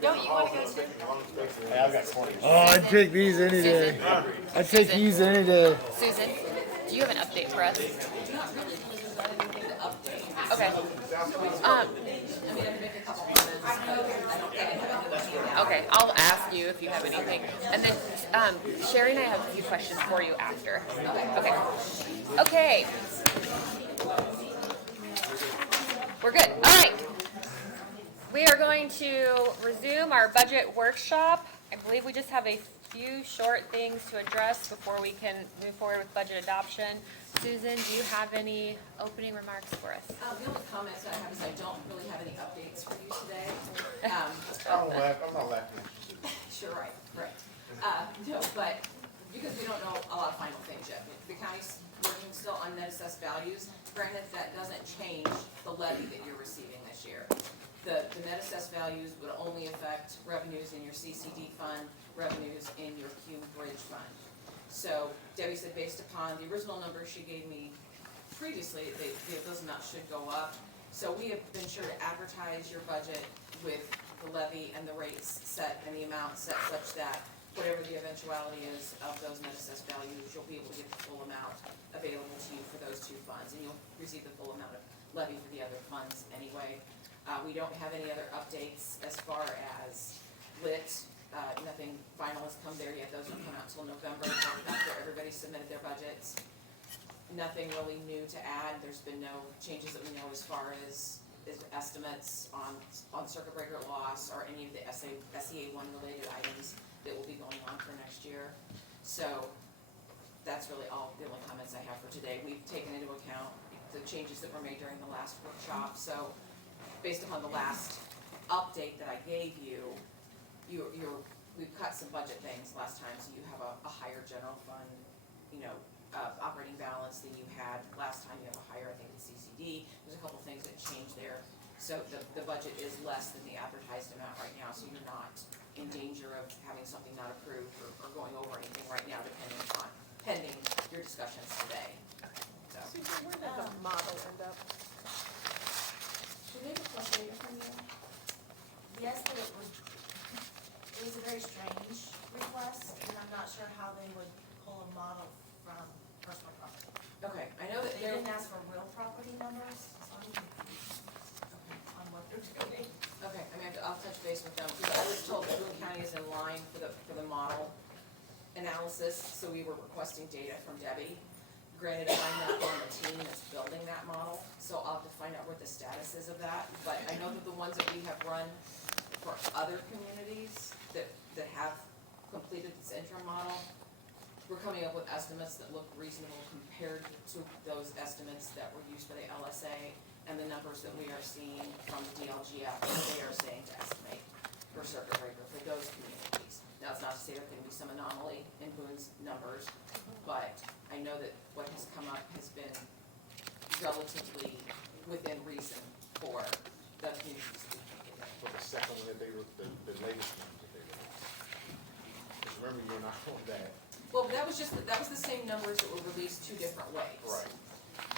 Don't you want to go? Hey, I've got 20. Oh, I'd take these any day. I'd take these any day. Susan, do you have an update for us? Okay. Okay, I'll ask you if you have anything. And then Sherry and I have a few questions for you after. Okay. Okay. We're good. All right. We are going to resume our budget workshop. I believe we just have a few short things to address before we can move forward with budget adoption. Susan, do you have any opening remarks for us? The only comments I have is I don't really have any updates for you today. I'm not laughing at you. Sure, right. No, but because we don't know a lot of final things yet. The county's working still on net assessed values. Granted, that doesn't change the levy that you're receiving this year. The net assessed values would only affect revenues in your CCD fund, revenues in your Cume Bridge fund. So Debbie said based upon the original numbers she gave me previously, those amounts should go up. So we have been sure to advertise your budget with the levy and the rates set and the amount set such that whatever the eventuality is of those net assessed values, you'll be able to get the full amount available to you for those two funds, and you'll receive the full amount of levy for the other funds anyway. We don't have any other updates as far as lit. Nothing final has come there yet. Those will come out until November after everybody submitted their budgets. Nothing really new to add. There's been no changes that we know as far as estimates on circuit breaker loss or any of the SEA1 related items that will be going on for next year. So that's really all the only comments I have for today. We've taken into account the changes that were made during the last workshop. So based upon the last update that I gave you, we've cut some budget things last time, so you have a higher general fund, operating balance than you had last time. You have a higher, I think, in CCD. There's a couple things that changed there. So the budget is less than the advertised amount right now, so you're not in danger of having something not approved or going over anything right now, pending your discussions today. So. Susan, where did the model end up? Should they request data from you? Yes, but it was a very strange request, and I'm not sure how they would pull a model from personal property. Okay, I know that They didn't ask for real property numbers, so I'm confused on what they're doing. Okay, I'll touch base with them, because I was told that Boone County is in line for the model analysis, so we were requesting data from Debbie. Granted, I'm not on the team that's building that model, so I'll have to find out what the status is of that. But I know that the ones that we have run for other communities that have completed this interim model, we're coming up with estimates that look reasonable compared to those estimates that were used by the LSA and the numbers that we are seeing from the DLGF that they are saying to estimate for circuit breaker for those communities. Now, it's not to say there can be some anomaly in Boone's numbers, but I know that what has come up has been relatively within reason for the communities to be taken. For the second one that they were, the latest one that they were. Because remember, you're not on that. Well, that was the same numbers that were released two different ways. Right.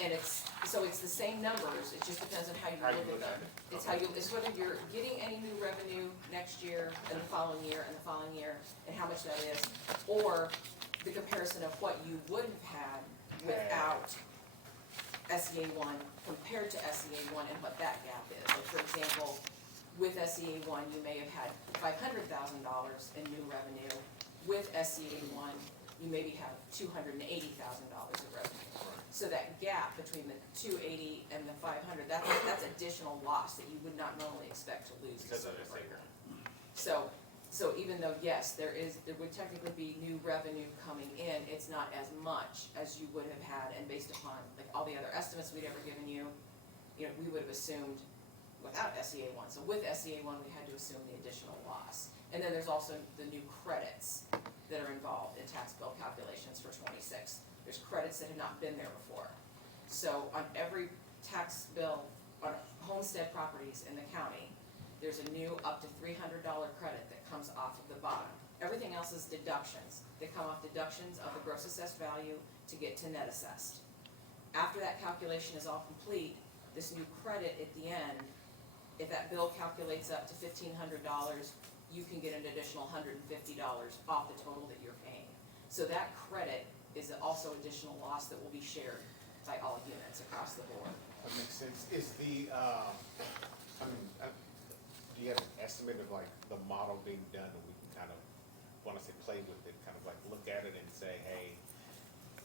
And it's the same numbers, it just depends on how you look at them. It's whether you're getting any new revenue next year and the following year and the following year, and how much that is, or the comparison of what you would have had without SEA1 compared to SEA1 and what that gap is. Like, for example, with SEA1, you may have had $500,000 in new revenue. With SEA1, you maybe have $280,000 of revenue. So that gap between the 280 and the 500, that's additional loss that you would not normally expect to lose. So even though, yes, there would technically be new revenue coming in, it's not as much as you would have had, and based upon like all the other estimates we'd ever given you, we would have assumed without SEA1. So with SEA1, we had to assume the additional loss. And then there's also the new credits that are involved in tax bill calculations for 26. There's credits that have not been there before. So on every tax bill on homestead properties in the county, there's a new up to $300 credit that comes off of the bottom. Everything else is deductions. They come off deductions of the gross assessed value to get to net assessed. After that calculation is all complete, this new credit at the end if that bill calculates up to $1,500, you can get an additional $150 off the total that you're paying. So that credit is also additional loss that will be shared by all units across the board. That makes sense. Is the, do you have an estimate of like the model being done, and we can kind of, wanna say play with it, kind of like look at it and say, hey,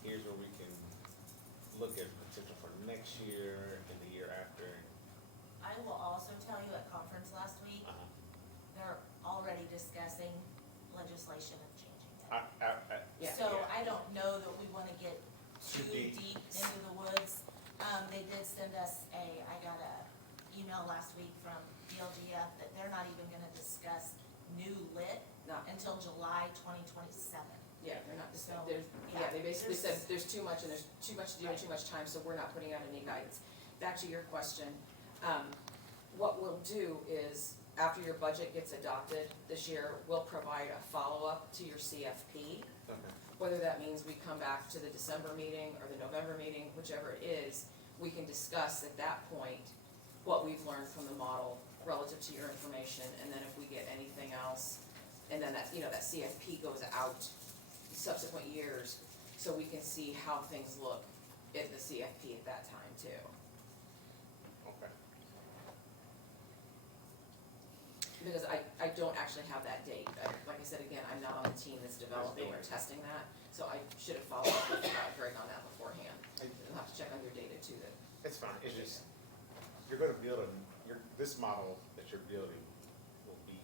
here's where we can look at potential for next year and the year after? I will also tell you at conference last week, Uh-huh. they're already discussing legislation of changing that. Yeah. So I don't know that we wanna get too Too deep. deep into the woods. They did send us I got a email last week from DLGF that they're not even gonna discuss new lit No. until July 2027. Yeah, they're not, So, there's, yeah, they basically said there's- there's too much and there's too much to do and too much time, so we're not putting out any guidance. Back to your question, what we'll do is, after your budget gets adopted this year, we'll provide a follow-up to your CFP. Okay. Whether that means we come back to the December meeting or the November meeting, whichever it is, we can discuss at that point what we've learned from the model relative to your information, and then if we get anything else, and then that, that CFP goes out subsequent years, so we can see how things look at the CFP at that time too. Okay. Because I don't actually have that date. Like I said, again, I'm not on the team that's developing or testing that, so I should have followed up with Greg on that beforehand. You'll have to check on your data too, that, It's fine, it's just, you're gonna build this model that you're building will be,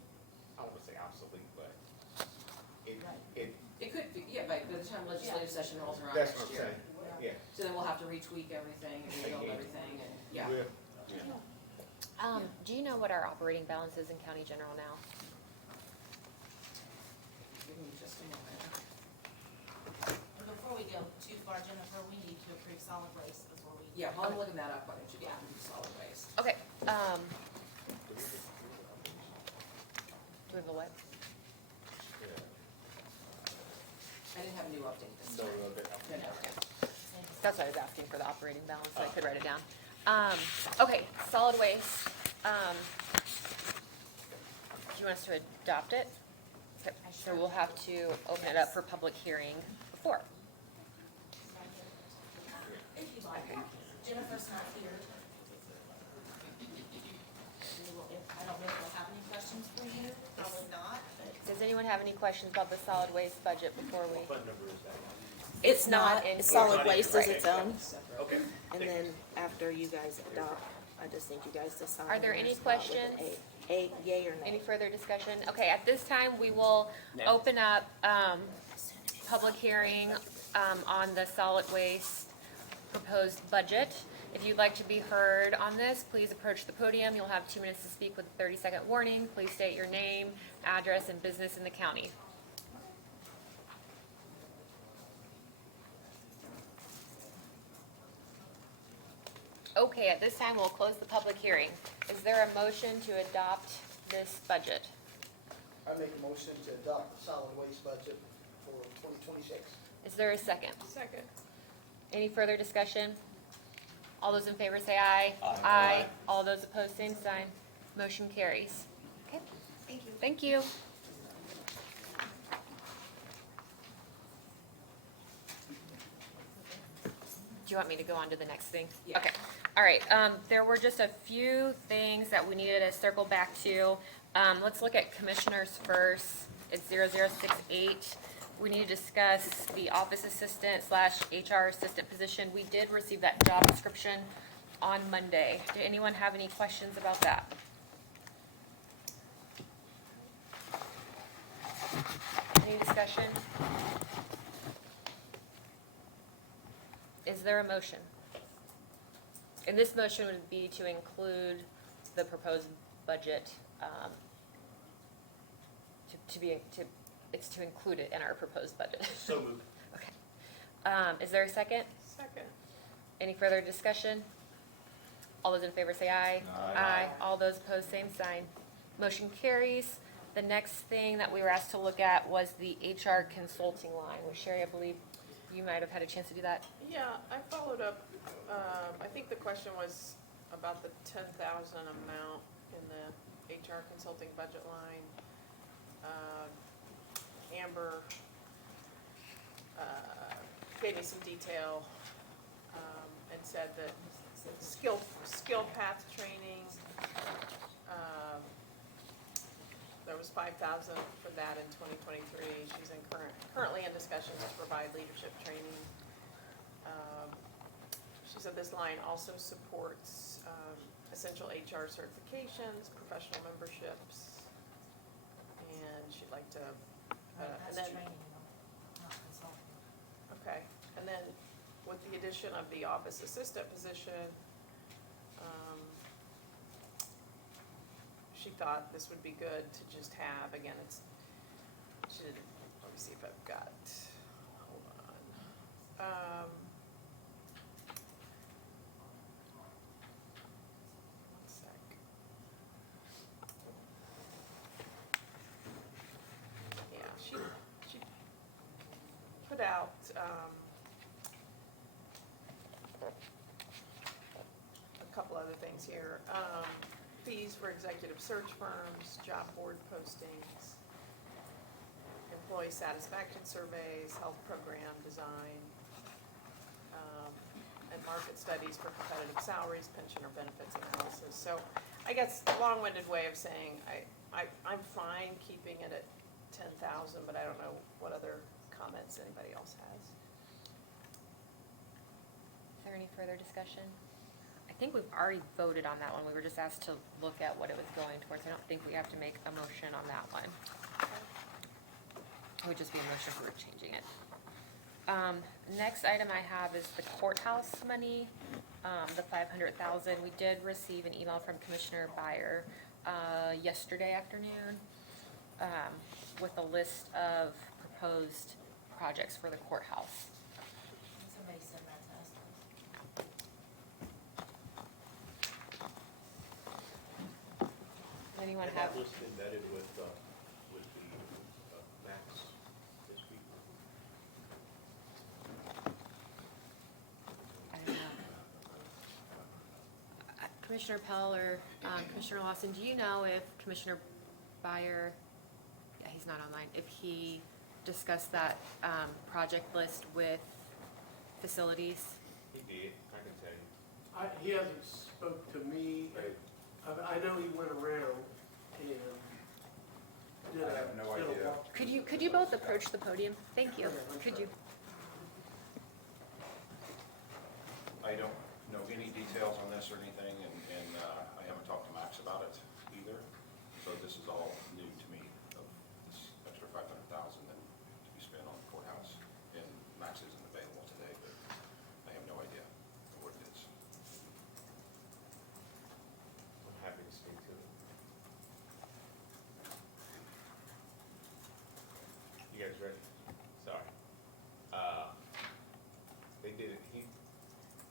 I don't wanna say obsolete, but it, it could be, yeah, by the time legislative session rolls around that's next what I'm year. saying, yeah. So then we'll have to retweak everything and rebuild everything and, yeah. Will. Do you know what our operating balance is in county general now? Give me just a moment. And before we go too far, Jennifer, we need to approve solid waste before we. Yeah, while I'm looking that up, why don't you go and do solid waste? Okay, do we have a what? I didn't have a new update this So, time. okay. That's why I was asking for the operating balance, so I could write it down. Okay, solid waste, do you want us to adopt it? Okay, so we'll have to open it up for public hearing before. If you like. Jennifer's not here. I don't know if we'll have any questions for you, probably not, but. Does anyone have any questions about the solid waste budget before we? It's not, in solid here. waste is Right. its own, Separate. Okay. and then after you guys adopt, I just need you guys to sign. Are there any your spot with an questions? A yay or Any nay? further discussion? Okay, at this time, we will open up, public hearing, on the solid waste proposed budget. If you'd like to be heard on this, please approach the podium. You'll have 2 minutes to speak with a 30-second warning. Please state your name, address, and business in the county. Okay, at this time, we'll close the public hearing. Is there a motion to adopt this budget? I make a motion to adopt the solid waste budget for 2026. Is there a second? Second. Any further discussion? All those in favor say aye. Aye. All those opposed, same sign. Motion carries. Okay, Thank you. thank you. Do you want me to go on to the next thing? Yeah. Okay, all right, there were just a few things that we needed to circle back to. Let's look at commissioners first. It's 0068. We need to discuss the office assistant / HR assistant position. We did receive that job description on Monday. Did anyone have any questions about that? Any discussion? Is there a motion? And this motion would be to include the proposed budget, it's to include it in our proposed budget. So moved. Okay. Is there a second? Second. Any further discussion? All those in favor say aye. Aye. All those opposed, same sign. Motion carries. The next thing that we were asked to look at was the HR consulting line, which Sherry, I believe you might have had a chance to do that. Yeah, I followed up, I think the question was about the 10,000 amount in HR consulting budget line. Amber gave me some detail and said that skill path training, there was 5,000 for that in 2023. She's currently in discussions to provide leadership training. She said this line also supports essential HR certifications, professional memberships, and she'd like to, and That's then, training, not consulting. okay, and then with the addition of the office assistant position, she thought this would be good to just have, again, she didn't, let me see if I've got, hold on. One sec. Yeah, she put out, a couple other things here. Fees for executive search firms, job board postings, employee satisfaction surveys, health program design, and market studies for competitive salaries, pension or benefits analysis. So I guess a long-winded way of saying I'm fine keeping it at 10,000, but I don't know what other comments anybody else has. Is there any further discussion? I think we've already voted on that one. We were just asked to look at what it was going towards. I don't think we have to make a motion on that one. It would just be a motion for changing it. Next item I have is the courthouse money, the 500,000. We did receive an email from Commissioner Byer, yesterday afternoon, with a list of proposed projects for the courthouse. Somebody said that to us. Anyone And have? that was embedded with the max this week. I don't know. Commissioner Pell or Commissioner Lawson, do you know if Commissioner Byer, yeah, he's not online, if he discussed that project list with facilities? He did, I can tell you. He hasn't spoke to me. I know he went around and did I have no idea. Could you both approach the podium? Thank you. Could you? I don't know any details on this or anything, and I haven't talked to Max about it either. So this is all new to me, of this extra 500,000 that to be spent on the courthouse. And Max isn't available today, but I have no idea what it is. I'm happy to speak to it. You guys ready? Sorry. They did it, I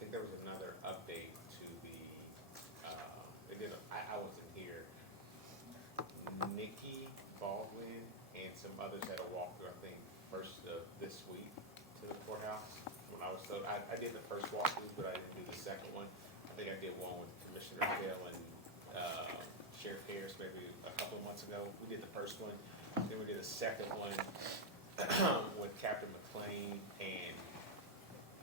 think there was another update to the, I wasn't here. Nikki Baldwin and some others had a walkthrough, I think, first of this week to the courthouse. When I was told, I did the first walkthrough, but I didn't do the second one. I think I did one with Commissioner Hill and Sheriff Harris maybe a couple of months ago. We did the first one, then we did a second one with Captain McLean and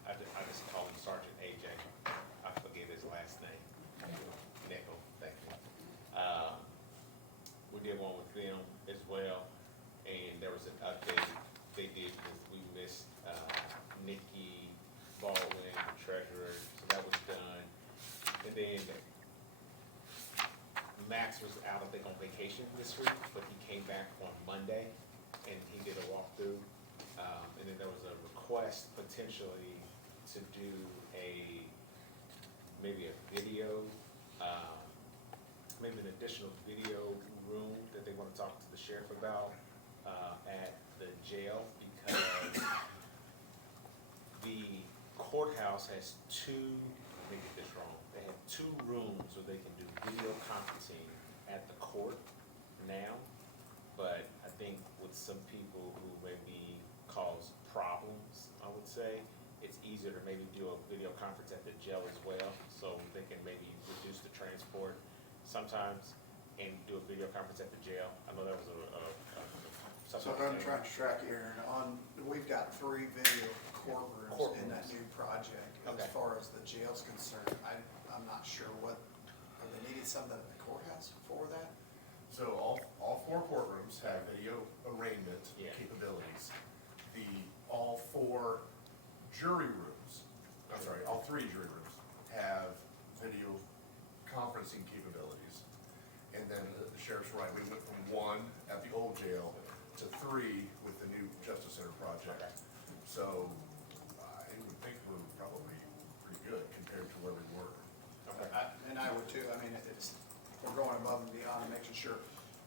I just call him Sergeant AJ. I forget his last name. Nickel, thank you. We did one with them as well, and there was an update they did because we missed Nikki Baldwin, treasurer, so that was done. And then Max was out, I think, on vacation this week, but he came back on Monday and he did a walkthrough. And then there was a request potentially to do maybe a video, maybe an additional video room that they want to talk to the sheriff about at the jail, because the courthouse has two, let me get this wrong, they have two rooms where they can do video conferencing at the court now, but I think with some people who maybe cause problems, I would say, it's easier to maybe do a video conference at the jail as well, so they can maybe reduce the transport. Sometimes and do a video conference at the jail? I know that was So I'm trying to track it here, and we've got 3 video courtrooms in that new project. As Okay. far as the jail's concerned, I'm not sure what, are they needing something at the courthouse for that? So all 4 courtrooms have video arraignment Yeah. capabilities. All 4 jury rooms, I'm sorry, all 3 jury rooms have video conferencing capabilities. And then the sheriff's right, we went from 1 at the old jail to 3 with the new Justice Center project. So I would think we're probably pretty good compared to where we were. And I would too, I mean, we're going above and beyond, making sure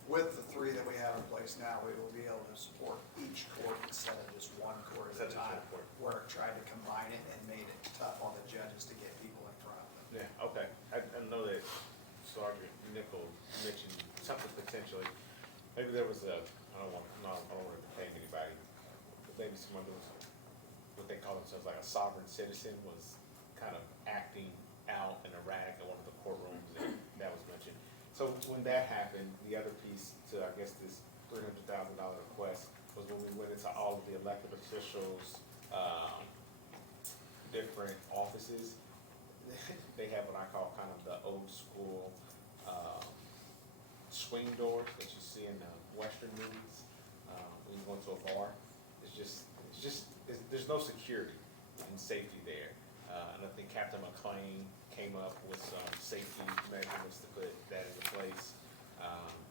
with the 3 that we have in place now, we will be able to support each court instead of just 1 court at a time, where it tried to combine it and made it tough on the judges to get people in front of them. Yeah, okay. I know that Sergeant Nichols mentioned something potentially, maybe there was I don't want to tag anybody, but maybe someone who was, what they call themselves like a sovereign citizen was kind of acting out in Iraq in one of the courtrooms, and that was mentioned. So when that happened, the other piece to, I guess, this $300,000 request was when we went into all of the elected officials, different offices. They have what I call kind of the old school swing doors that you see in the Western movies when you go into a bar. There's no security and safety there. And I think Captain McLean came up with some safety measurements to put that into place,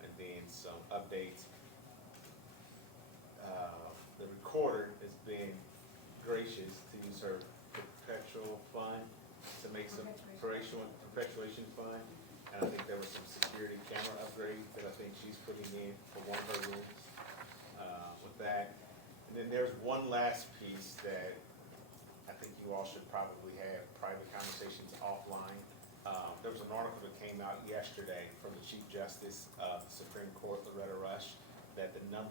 and then some updates. The recorder has been gracious to use her perpetual fund to make some perpetuation fund. And I think there was some security camera upgrade that I think she's putting in for one of her rooms with that. And then there's one last piece that I think you all should probably have private conversations offline. There was an article that came out yesterday from the Chief Justice of the Supreme Court, Loretta Rush, that the #1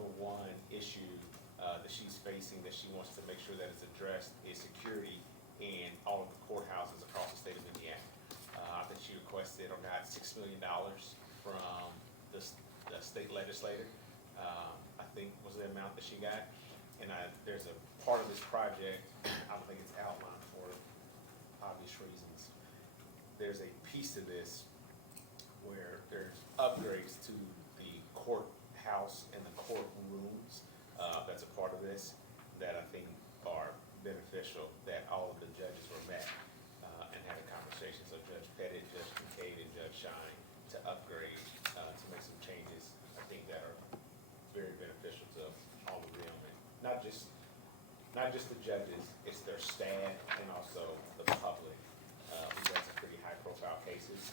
issue that she's facing, that she wants to make sure that is addressed, is security in all of the courthouses across the state of Indiana. I think she requested or got $6 million from the state legislator, I think was the amount that she got. And there's a part of this project, I don't think it's outlined for obvious reasons. There's a piece of this where there's upgrades to the courthouse and the courtrooms, that's a part of this, that I think are beneficial, that all of the judges were met and had a conversation. So Judge Pettit, Judge Kincaid, and Judge Shine to upgrade, to make some changes, I think that are very beneficial to all of them. And not just the judges, it's their staff and also the public. We've got some pretty high profile cases,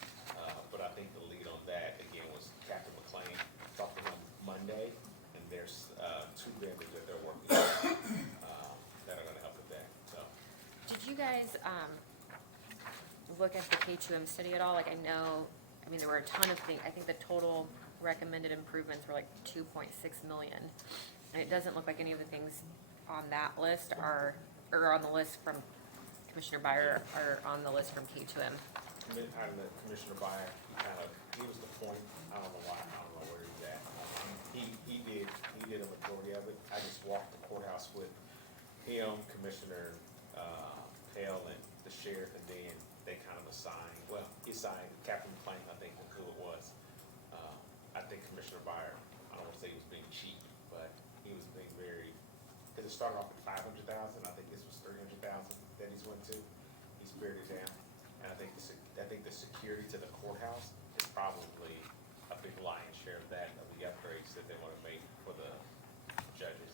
but I think the lead on that, again, was Captain McLean. Talked to him Monday, and there's 2 vendors that they're working with that are gonna help with that, so. Did you guys, look at the K2M study at all? Like, I mean, there were a ton of things. I think the total recommended improvements were like 2.6 million. And it doesn't look like any of the things on that list or on the list from Commissioner Byer are on the list from K2M. Commissioner Byer, he was the point, I don't know where he's at. He did a majority of it. I just walked the courthouse with him, Commissioner Pell, and the sheriff, and then they kind of assigned, he assigned Captain McLean, I think, who it was. I think Commissioner Byer, I don't want to say he was being cheap, but he was being very, because it started off at 500,000, I think this was 300,000 that he's went to. He spared it down. And I think the security to the courthouse is probably a big lion's share of that, of the upgrades that they want to make for the judges.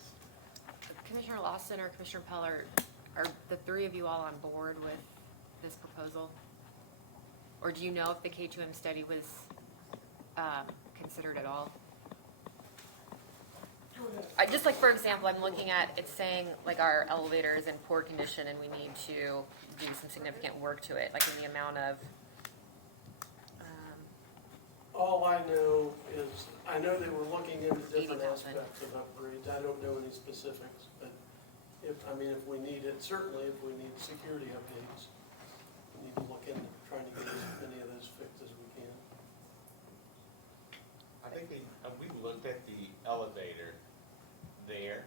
Commissioner Lawson or Commissioner Pell, are the 3 of you all on board with this proposal? Or do you know if the K2M study was considered at all? Just like, for example, I'm looking at, it's saying like our elevator is in poor condition and we need to do some significant work to it, like in the amount of, All I know is, I know they were looking into different 80,000. aspects of upgrades. I don't know any specifics, but if we need it, certainly if we need security updates, we need to look into trying to get as many of those fixed as we can. think we looked at the elevator there,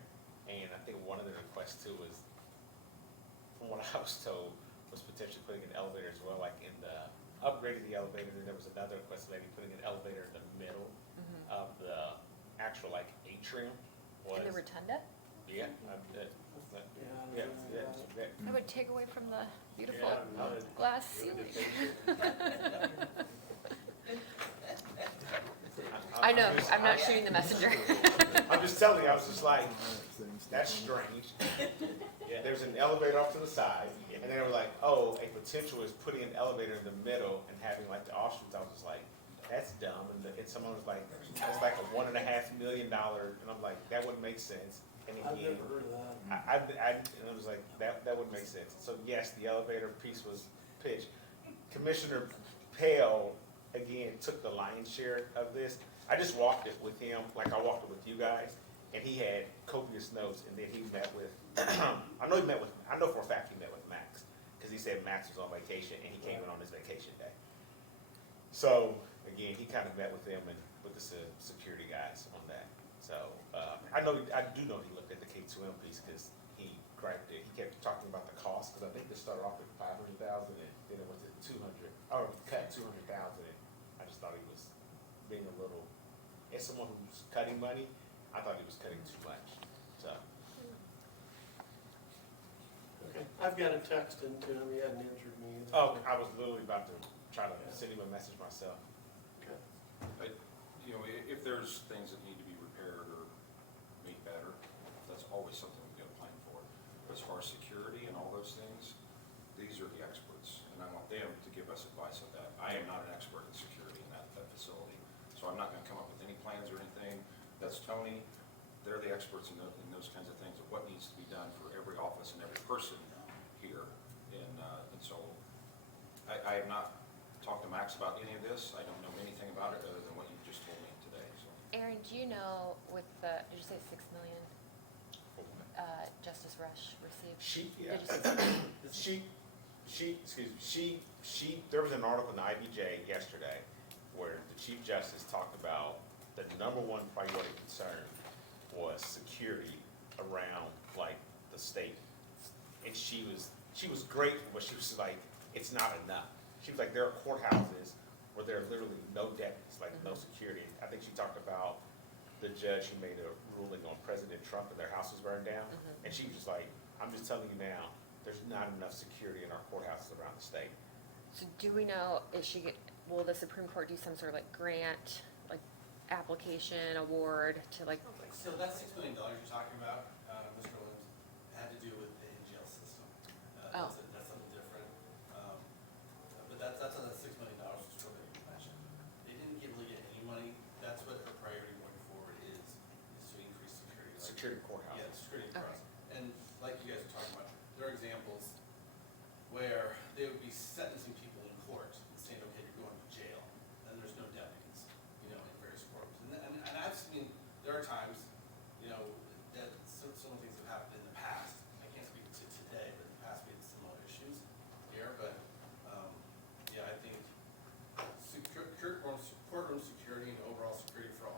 and I think one of the requests too was, from what I was told, was potentially putting an elevator as well, like in the, upgrading the elevator, and there was another request, maybe putting an elevator in the middle of the actual like atrium was. In the rotunda? Yeah, yeah, It would take away from the beautiful Yeah, glass ceiling. I know, I'm not shooting the messenger. I'm just telling you, I was just like, that's strange. There's an elevator off to the side, and then they were like, oh, a potential is putting an elevator in the middle and having like the Austrians. I was just like, that's dumb. And someone was like, it's like a $1.5 million, and I'm like, that wouldn't make sense. And I've again, never heard of that. and I was like, that wouldn't make sense. So yes, the elevator piece was pitched. Commissioner Pale, again, took the lion's share of this. I just walked it with him, like I walked it with you guys, and he had copious notes, and then he met with, I know for a fact he met with Max, because he said Max was on vacation, and he came in on his vacation day. So, again, he kind of met with them and with the security guys on that. So, I do know he looked at the K2M piece, because he griped it, he kept talking about the cost, because I think this started off at 500,000, and then it went to 200, or cut 200,000, and I just thought he was being a little, as someone who's cutting money, I thought he was cutting too much, so. Okay, I've got a text into him, he hadn't answered me. Oh, I was literally about to try to send him a message myself. Okay. You know, if there's things that need to be repaired or made better, that's always something we got to plan for. But as far as security and all those things, these are the experts, and I want them to give us advice on that. I am not an expert in security in that facility, so I'm not gonna come up with any plans or anything. That's Tony, they're the experts in those kinds of things, of what needs to be done for every office and every person here. And so, I have not talked to Max about any of this. I don't know anything about it other than what you just told me today, so. Aaron, do you know with the, did you say 6 million, Justice Rush received? Did you say there was an article in the IBJ yesterday where the Chief Justice talked about the number one priority concern was security around like the state. And she was grateful, but she was like, it's not enough. She was like, there are courthouses where there are literally no deputies, like no security. I think she talked about the judge who made a ruling on President Trump and their house was burned down. And she was just like, I'm just telling you now, there's not enough security in our courthouses around the state. So do we know, will the Supreme Court do some sort of like grant, like application, award to like, So that $6 million you're talking about, Mr. Williams, had to do with the jail system. Oh. That's something different. But that's on the $6 million was what you mentioned. They didn't really get any money. That's what their priority going forward is to increase security. Security courthouse. Yeah, security Okay. across. And like you guys were talking about, there are examples where they would be sentencing people in court and saying, okay, you're going to jail, and there's no deputies, in various courts. And I've seen, there are times, that some of the things have happened in the past. I can't speak to today, but in the past we had similar issues here, but, yeah, I think courtroom security and overall security for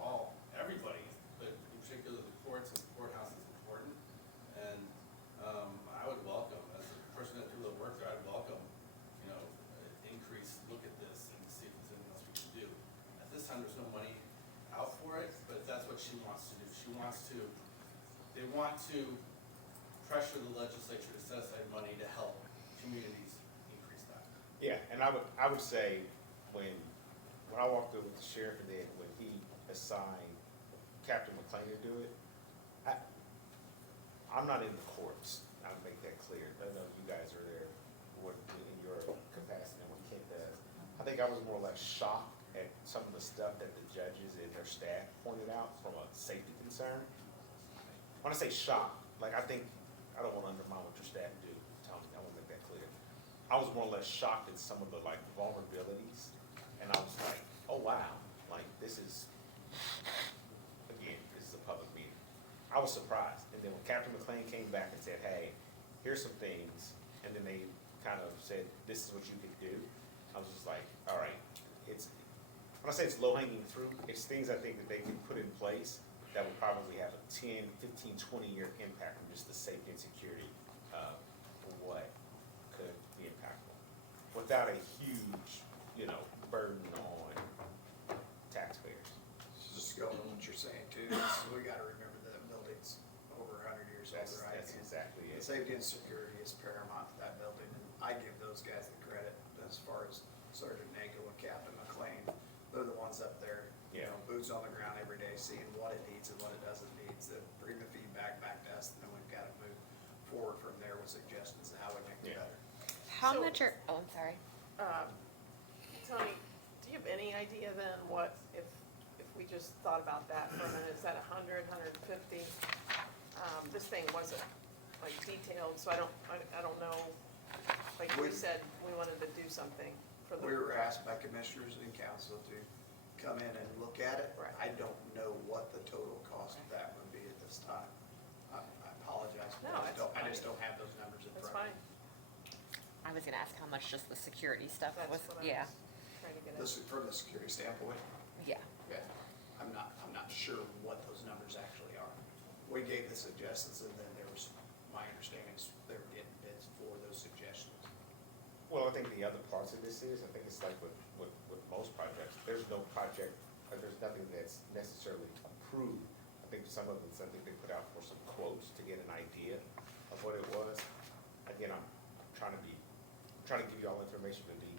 everybody, but in particular the courts and the courthouse is important. And, I would welcome, as a person that do the work there, I'd welcome, increase, look at this and see if there's anything else we can do. At this time, there's no money out for it, but that's what she wants to do. They want to pressure the legislature to set aside money to help communities increase that. Yeah, and I would say when I walked over with the sheriff and then when he assigned Captain McLean to do it, I'm not in the courts. I'll make that clear. I know you guys are there in your capacity and what Kent does. I think I was more or less shocked at some of the stuff that the judges and their staff pointed out from a safety concern. When I say shocked, like I don't want to undermine what your staff do, Tony, I want to make that clear. I was more or less shocked at some of the like vulnerabilities, and I was like, oh wow, like this is a public meeting. I was surprised, and then when Captain McLean came back and said, hey, here's some things, and then they kind of said, this is what you could do, I was just like, all right, when I say it's low hanging fruit, it's things I think that they can put in place that would probably have a 10, 15, 20-year impact on just the safety and security of what could be impactful, without a huge, burden on taxpayers. Just going on what you're saying too, is we gotta remember that building's over 100 years old, That's, right? that's exactly And it. safety and security is paramount to that building, and I give those guys the credit as far as Sergeant Nagle and Captain McLean. They're the ones up there, boots on the ground every day, seeing what it needs and what it doesn't need, to bring the feedback back to us, and then we've gotta move forward from there with suggestions of how we make it Yeah. better. How So- much are, oh, I'm sorry. Tony, do you have any idea then what, if we just thought about that for a minute, is that 100, 150? This thing wasn't like detailed, so I don't know, like we said, we wanted to do something for the. We were asked by commissioners and council to come in and look at it. Right. I don't know what the total cost of that would be at this time. I apologize, but No, I it's just don't have those numbers in That's front of fine. me. I was gonna ask how much just the security stuff That's was, what I yeah, was trying to get This at. is from the security standpoint. yeah. Yeah, I'm not sure what those numbers actually are. We gave the suggestions, and then there was, my understanding is they were getting bids for those suggestions. Well, I think the other parts of this is, I think it's like with most projects, there's no project, there's nothing that's necessarily approved. I think some of them, I think they put out for some quotes to get an idea of what it was. Again, I'm trying to give you all information to be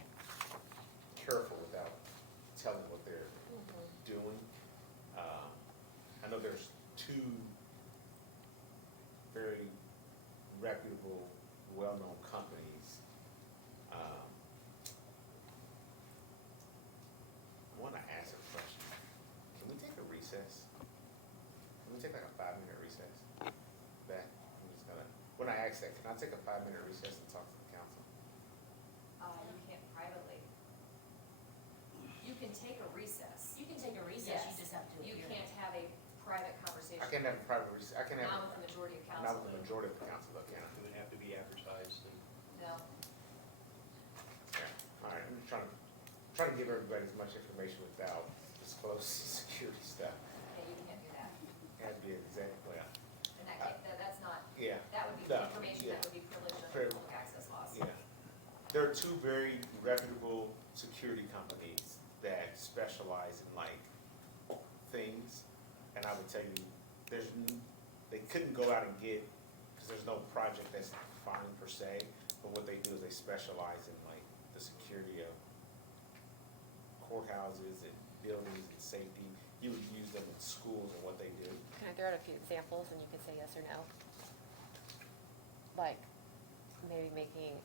careful without telling what they're doing. I know there's two very reputable, well-known companies. I want to ask a question. Can we take a recess? Can we take like a 5-minute recess? That, I'm just gonna, when I ask that, can I take a 5-minute recess and talk to the council? You can't privately. You can take a recess. You can take a recess, Yes. you just have to You appear. can't have a private conversation. I can have a private recess, I can have, Not with the majority of council. not with the majority of the council, though, can I? It would have to be advertised and. No. Yeah, all right, I'm just trying to give everybody as much information without disclosing security stuff. Yeah, you can't do that. And be exactly, well, And that's not, yeah. that would be No, information yeah. that would be privileged Fair. under public access laws. Yeah. There are two very reputable security companies that specialize in like things. And I would tell you, they couldn't go out and get, because there's no project that's defined per se, but what they do is they specialize in like the security of courthouses and buildings and safety. You would use them in schools and what they do. Can I throw out a few examples and you can say yes or no? Like, maybe making,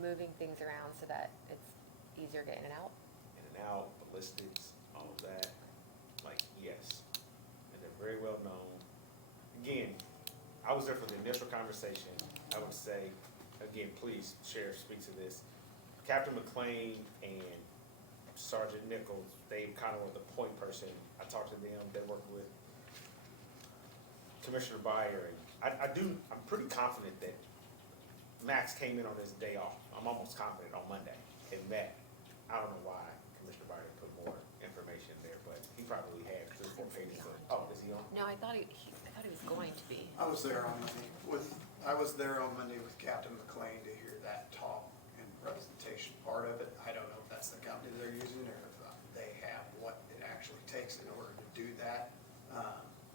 moving things around so that it's easier getting it out? In and out, ballistics, all of that, like, yes. And they're very well known. Again, I was there for the initial conversation. I would say, again, please, Sheriff, speak to this. Captain McLean and Sergeant Nichols, they kind of were the point person. I talked to them, they worked with Commissioner Byer, and I'm pretty confident that Max came in on his day off. I'm almost confident on Monday and met. I don't know why Commissioner Byer didn't put more information there, but he probably had 3 or 4 pages of, oh, is he on? No, I thought he was going to be. I was there on Monday with Captain McLean to hear that talk and presentation part of it. I don't know if that's the company they're using or if they have what it actually takes in order to do that,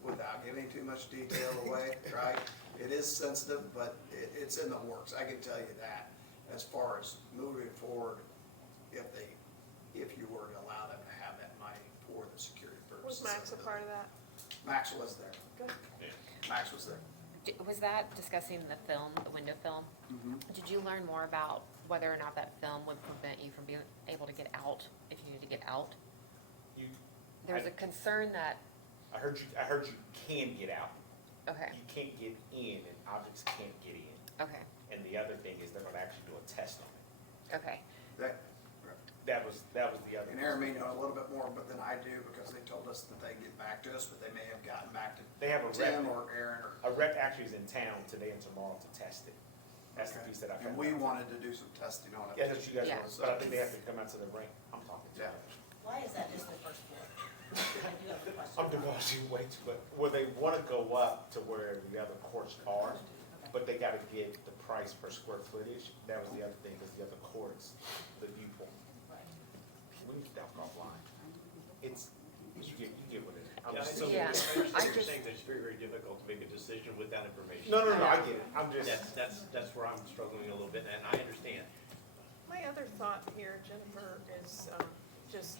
without giving too much detail away, right? It is sensitive, but it's in the works, I can tell you that. As far as moving forward, if you were to allow them to have that money for the security purposes. Was Max a part of that? Max was there. Good. Max was there. Was that discussing the film, the window film? Did you learn more about whether or not that film would prevent you from being able to get out if you needed to get out? There was a concern that, I heard you can get out. okay, You can't get in and objects can't get in. okay, And the other thing is they're gonna actually do a test on it. okay. That was the other. And Aaron may know a little bit more than I do because they told us that they'd get back to us, but they may have gotten back to They have a Tim rep, or Aaron or. a rep actually is in town today and tomorrow to test it. That's the piece that I found. And we wanted to do some testing on it. Yeah, that's what you guys Yeah. want, but I think they have to come out to the ring. I'm talking to Yeah. you. Why is that just the first floor? I do have a question. I'm divulging way too much. Well, they wanna go up to where the other courts are, but they gotta get the price per square footage. That was the other thing, because the other courts, the viewpoint, Right. we need to talk offline. It's, you get what it is. I'm Yeah, just- so Yeah. I understand I what you're just- saying, that it's very, very difficult to make a decision with that information. No, I get it. I'm just, That's where I'm struggling a little bit, and I understand. My other thought here, Jennifer, is just,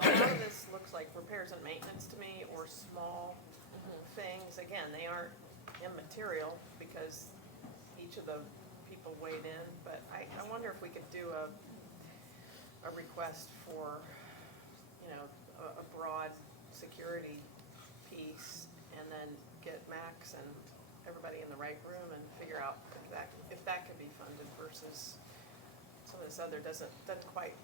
a lot of this looks like repairs and maintenance to me, or small things. Again, they aren't immaterial, because each of the people weighed in, but I wonder if we could do a request for, you know, a broad security piece, and then get Max and everybody in the right room and figure out if that could be funded versus some of this other doesn't quite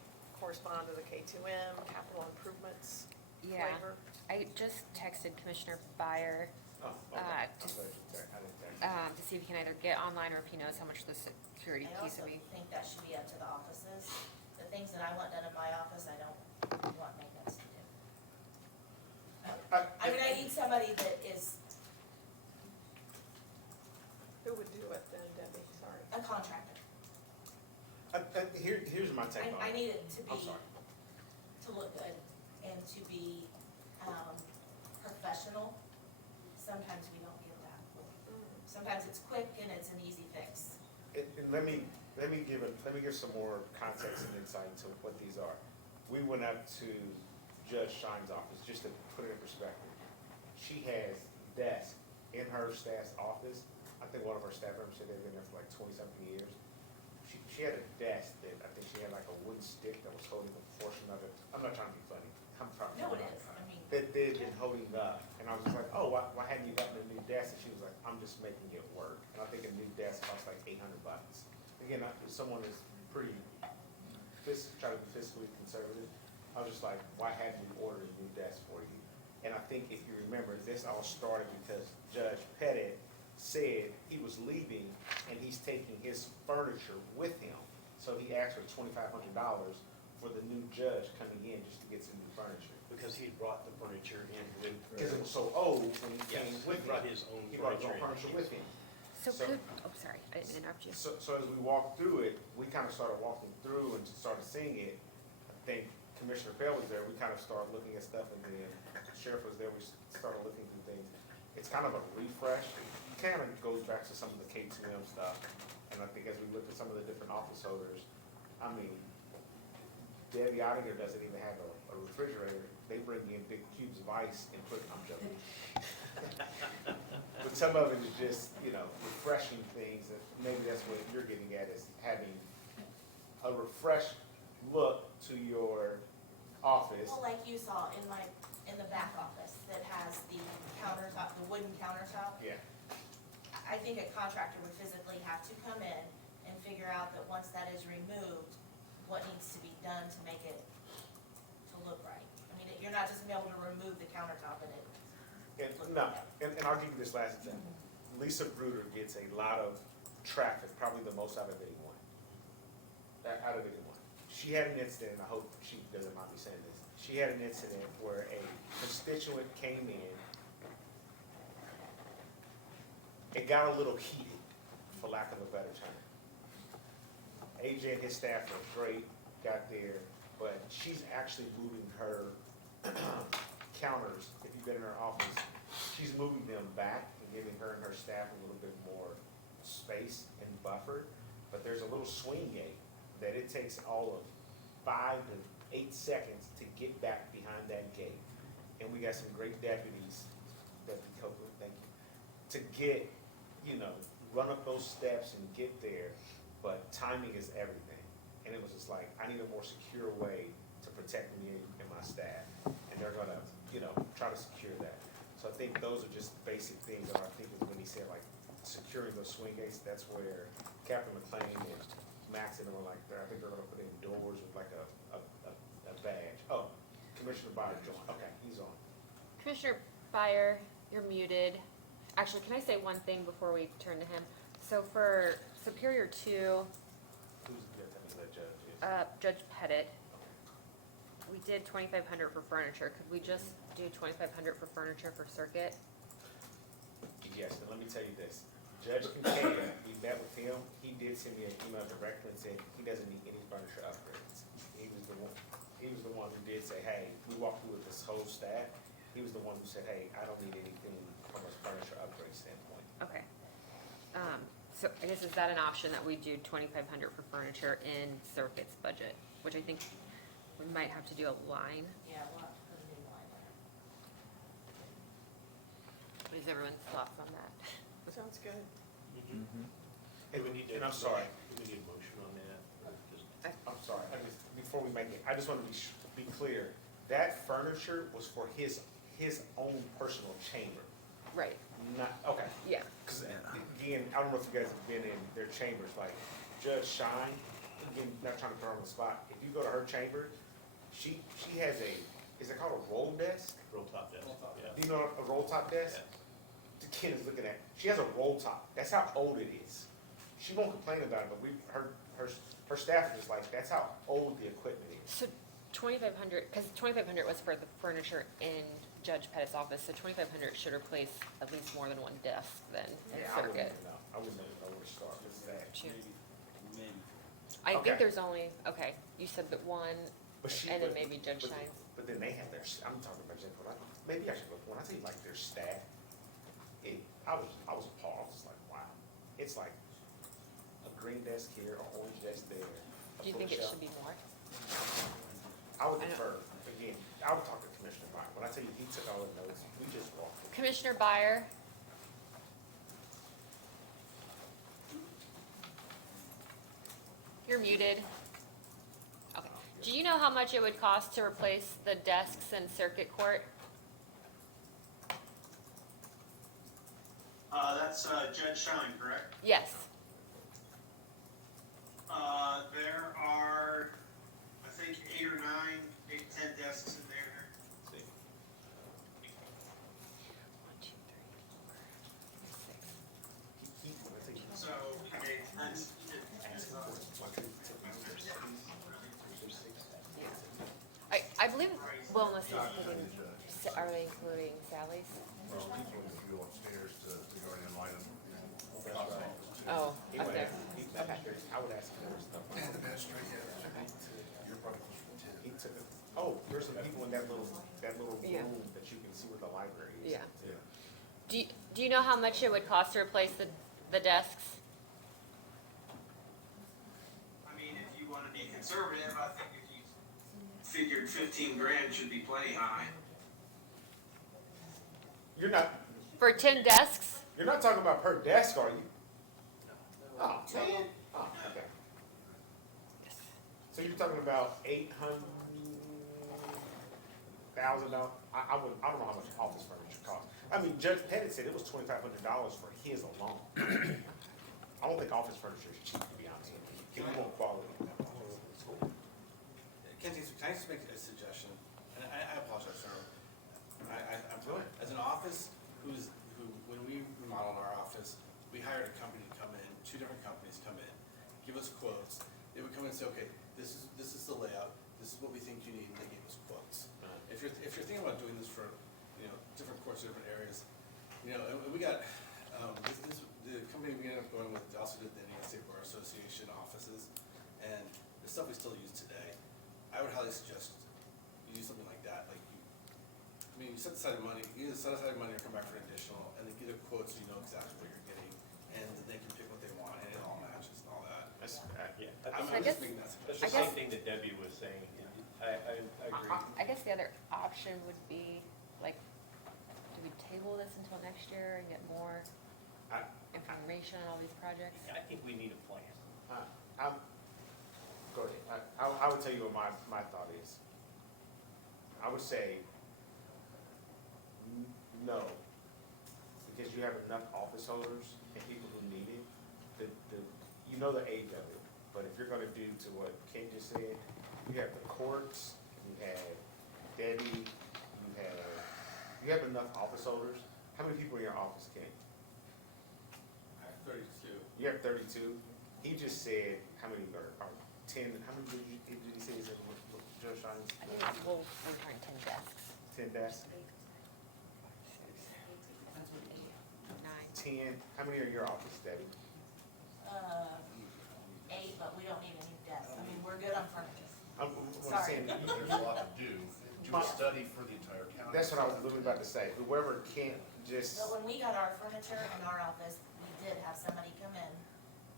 correspond to the K2M, capital improvements Yeah. flavor. I just texted Commissioner Byer, oh, okay. I'm glad you said- I didn't think. to see if he can either get online or if he knows how much the security I piece also would be. think that should be up to the offices. The things that I want done in my office, I don't want maintenance to do. I mean, I need somebody that is Who would do it then, Debbie? Sorry. a contractor. Here's my take on I it. need it to I'm be, sorry. to look good and to be, professional. Sometimes we don't get that. Sometimes it's quick and it's an easy fix. And let me give some more context and insight into what these are. We went up to Judge Shine's office, just to put it in perspective. She has desks in her staff's office. I think one of her staff members said they've been there for like 20-something years. She had a desk that I think she had like a wooden stick that was holding a portion of it. I'm not trying to be funny. I'm trying to. No, it is. I mean, That they'd been holding up, and I was just like, oh, why hadn't you gotten a new desk? And she was like, I'm just making it work. And I think a new desk costs like $800. Again, if someone is pretty, try to be fiscally conservative, I was just like, why hadn't we ordered a new desk for you? And I think if you remember, this all started because Judge Pettit said he was leaving and he's taking his furniture with him. So he asked for $2,500 for the new judge coming in just to get some new furniture. Because he brought the furniture in with. Because it was so old when he came Yes, with he brought him. his own He brought his own furniture in. furniture with him. So So- could, oh, sorry, I didn't interrupt you. So as we walked through it, we kind of started walking through and started seeing it. I think Commissioner Pell was there, we kind of started looking at stuff, and then Sheriff was there, we started looking through things. It's kind of a refresh, it kind of goes back to some of the K2M stuff. And I think as we look at some of the different office holders, I mean, Debbie Ottinger doesn't even have a refrigerator. They bring in big cubes of ice and put, I'm joking. But some of it is just, refreshing things, and maybe that's what you're getting at, is having a refreshed look to your office. well, like you saw in the back office that has the countertop, the wooden countertop. Yeah, I think a contractor would physically have to come in and figure out that once that is removed, what needs to be done to make it to look right. I mean, you're not just gonna be able to remove the countertop and it. and I'll give you this last example. Lisa Bruder gets a lot of traffic, probably the most out of anyone. Out of anyone. She had an incident, and I hope she doesn't mind me saying this. She had an incident where a constituent came in and got a little heated, for lack of a better term. AJ and his staff are great, got there, but she's actually moving her counters, if you've been in her office, she's moving them back and giving her and her staff a little bit more space and buffer. But there's a little swing gate that it takes all of 5 to 8 seconds to get back behind that gate. And we got some great deputies, Deputy Copeland, thank you, to get, run up those steps and get there, but timing is everything. And it was just like, I need a more secure way to protect me and my staff. And they're gonna, try to secure that. So I think those are just basic things that I think is when he said like securing those swing gates, that's where Captain McLean and Max and them were like, I think they're gonna put in doors with like a badge. Oh, Commissioner Byer joined, okay, he's on. Commissioner Byer, you're muted. Actually, can I say one thing before we turn to him? So for Superior to, Who's the judge is? Judge Pettit, we did 2,500 for furniture. Could we just do 2,500 for furniture for circuit? Yes, and let me tell you this, Judge Kincaid, we met with him, he did send me an email directly and said he doesn't need any furniture upgrades. He was the one who did say, hey, we walked through with this whole staff, he was the one who said, hey, I don't need anything from a furniture upgrade standpoint. Okay. So I guess is that an option that we do 2,500 for furniture in circuits budget, which I think we might have to do a line. Yeah, we'll have to put a new line there. What is everyone's thoughts on that? Sounds good. And I'm sorry, Do we need a motion on that? Or just- I'm sorry, before we make it, I just want to be clear, that furniture was for his own personal chamber, Right, not, okay. yeah. Because again, I don't know if you guys have been in their chambers, like Judge Shine, again, not trying to put her on the spot, if you go to her chamber, she has is it called a roll desk? Roll top desk, yeah. Do you know a roll top desk? The kid is looking at, she has a roll top, that's how old it is. She won't complain about it, but her staff is just like, that's how old the equipment is. So 2,500, because 2,500 was for the furniture in Judge Pettit's office, so 2,500 should replace at least more than one desk then in Yeah, I wouldn't circuit. even know, I wouldn't even know where to start with that. I Okay. think there's only, okay, you said that one, But she, and then but- maybe Judge but- Shines. But then they have their, I'm talking about just, maybe I should look, when I say like their staff, I was appalled, I was just like, wow. It's like a green desk here, an orange desk there. Do you think it should be more? I would I don't- prefer, again, I would talk to Commissioner Meyer, when I tell you he took all the notes, we just walked. Commissioner Byer? You're muted. Okay. Do you know how much it would cost to replace the desks in circuit court? That's Judge Shine, correct? Yes. There are, I think, 8 or 9, 8 to 10 desks in there. So, I mean, that's, I believe wellness is including, are they including Sally's? Well, people need to go upstairs to go in and line them. Oh, He up would there. ask, I would ask him stuff. You're probably closer to 10. He took, oh, there's some people in that little Yeah. room that you can see where the library is. Yeah. Yeah. Do you know how much it would cost to replace the desks? I mean, if you want to be conservative, I think if you figured 15 grand should be plenty high. You're not, For 10 desks? you're not talking about per desk, are you? Oh, man. Oh, okay. So you're talking about $800,000? I don't know how much office furniture costs. I mean, Judge Pettit said it was $2,500 for his alone. I don't think office furniture is cheap, to be honest with you. Give you more quality. Kenzie, can I just make a suggestion? And I apologize, sir. I'm Go ahead. as an office who, when we remodeled our office, we hired a company to come in, 2 different companies come in, give us quotes. They would come in and say, okay, this is the layout, this is what we think you need, and they gave us quotes. If you're thinking about doing this for, different courts, different areas, and we got, the company we ended up going with also did the Indiana State Bar Association offices, and the stuff we still use today. I would highly suggest you do something like that, you set aside money, you either set aside money or come back for an additional, and then get a quote so you know exactly what you're getting, and they can pick what they want, and it all matches and all that. Yeah, I'm I just guess- making that that's suggestion. the same thing that Debbie was saying. I agree. I guess the other option would be, like, do we table this until next year and get more I- information on all these projects? I think we need a plan. Go ahead. I would tell you what my thought is. I would say no, because you have enough office holders and people who need it. You know the age of it, but if you're gonna do to what Ken just said, you have the courts, you have Debbie, you have enough office holders. How many people in your office, Ken? I have 32. You have 32. he just said, how many are 10, how many did he say is in Judge Shines? I think we're trying 10 desks. 10 desks? 9. 10, how many are in your office, Debbie? 8, but we don't need a new desk. I mean, we're good on furniture. I'm Sorry. saying, There's a lot to do. Do a study for the entire county. that's what I was literally about to say, whoever can't just, But when we got our furniture in our office, we did have somebody come in.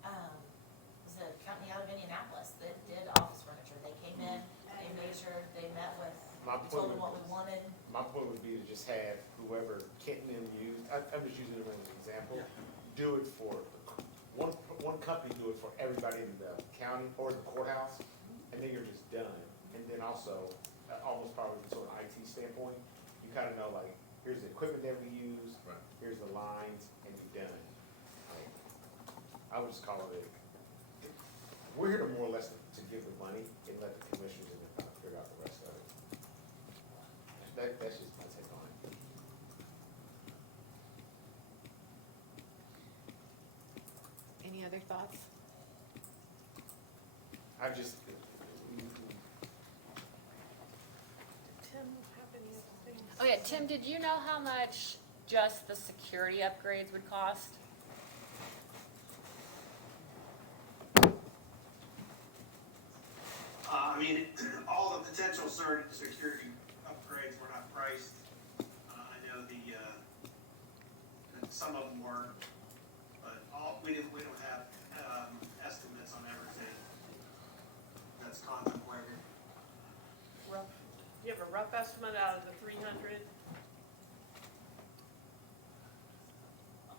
It was a company out of Indianapolis that did office furniture. They came in, they measured, they met with, My we told them point what we wanted. my point would be to just have whoever Kenton and you, I'm just using it as an example, do it for, one company do it for everybody in the county or the courthouse, and then you're just done. And then also, almost probably from sort of IT standpoint, you kind of know like, here's the equipment that we use, Right. here's the lines, and you're done. Like, I would just call it, we're here to more or less to give the money and let the commissioners and the figure out the rest of it. That's just my take on it. Any other thoughts? I just, Tim, have any other things? Oh yeah, Tim, did you know how much just the security upgrades would cost? I mean, all the potential security upgrades were not priced. I know some of them were, but we don't have, estimates on everything that's contemplated. Rough, do you have a rough estimate out of the 300?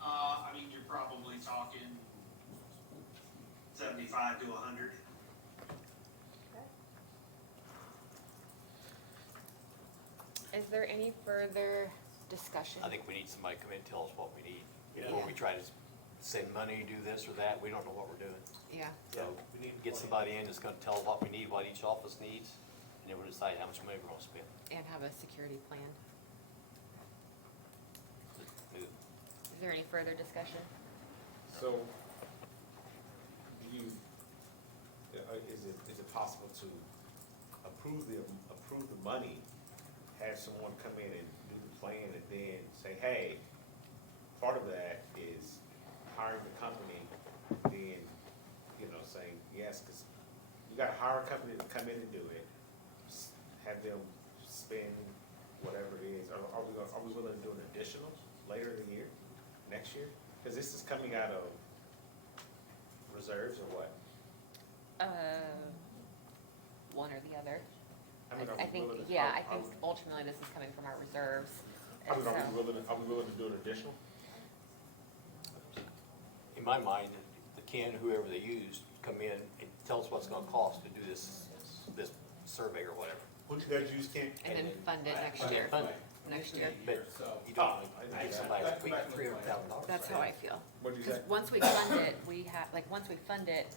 I mean, you're probably talking 75 to 100. Is there any further discussion? I think we need somebody to come in and tell us what we need. Before we try to send money, do this or that, we don't know what we're doing. Yeah. So, we need to get somebody in that's gonna tell us what we need, what each office needs, and then we'll decide how much money we're gonna spend. And have a security plan. Move. Is there any further discussion? so, do you, is it possible to approve the money, have someone come in and do the plan and then say, hey, part of that is hiring the company, then, saying yes, because you gotta hire a company to come in and do it, have them spend whatever it is, are we willing to do an additional later in the year, next year? Because this is coming out of reserves or what? One or the other. I mean, are I we think, willing to- yeah, I are- think ultimately this is coming from our reserves. Are And we so, willing to do an additional? In my mind, the Ken, whoever they used, come in and tell us what's it gonna cost to do this survey or whatever. Who'd you guys use, Ken? and then fund it next year. Fund it. Next year. But you don't want to give somebody a quick $300,000. That's how I feel. What'd you say? Because once we fund it,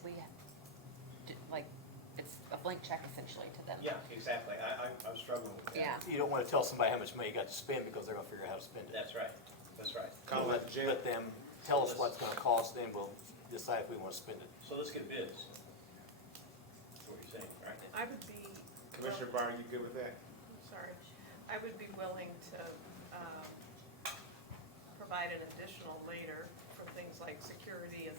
it's a blank check essentially to them. Yeah, exactly. I'm struggling with that. Yeah. You don't wanna tell somebody how much money you got to spend because they're gonna figure out how to spend it. That's right. That's right. Kind of like jail. Let them tell us what it's gonna cost, then we'll decide if we wanna spend it. So let's get bids. That's what you're saying, right? I would be. Commissioner Byron, you good with that? Sorry, I would be willing to, provide an additional later for things like security and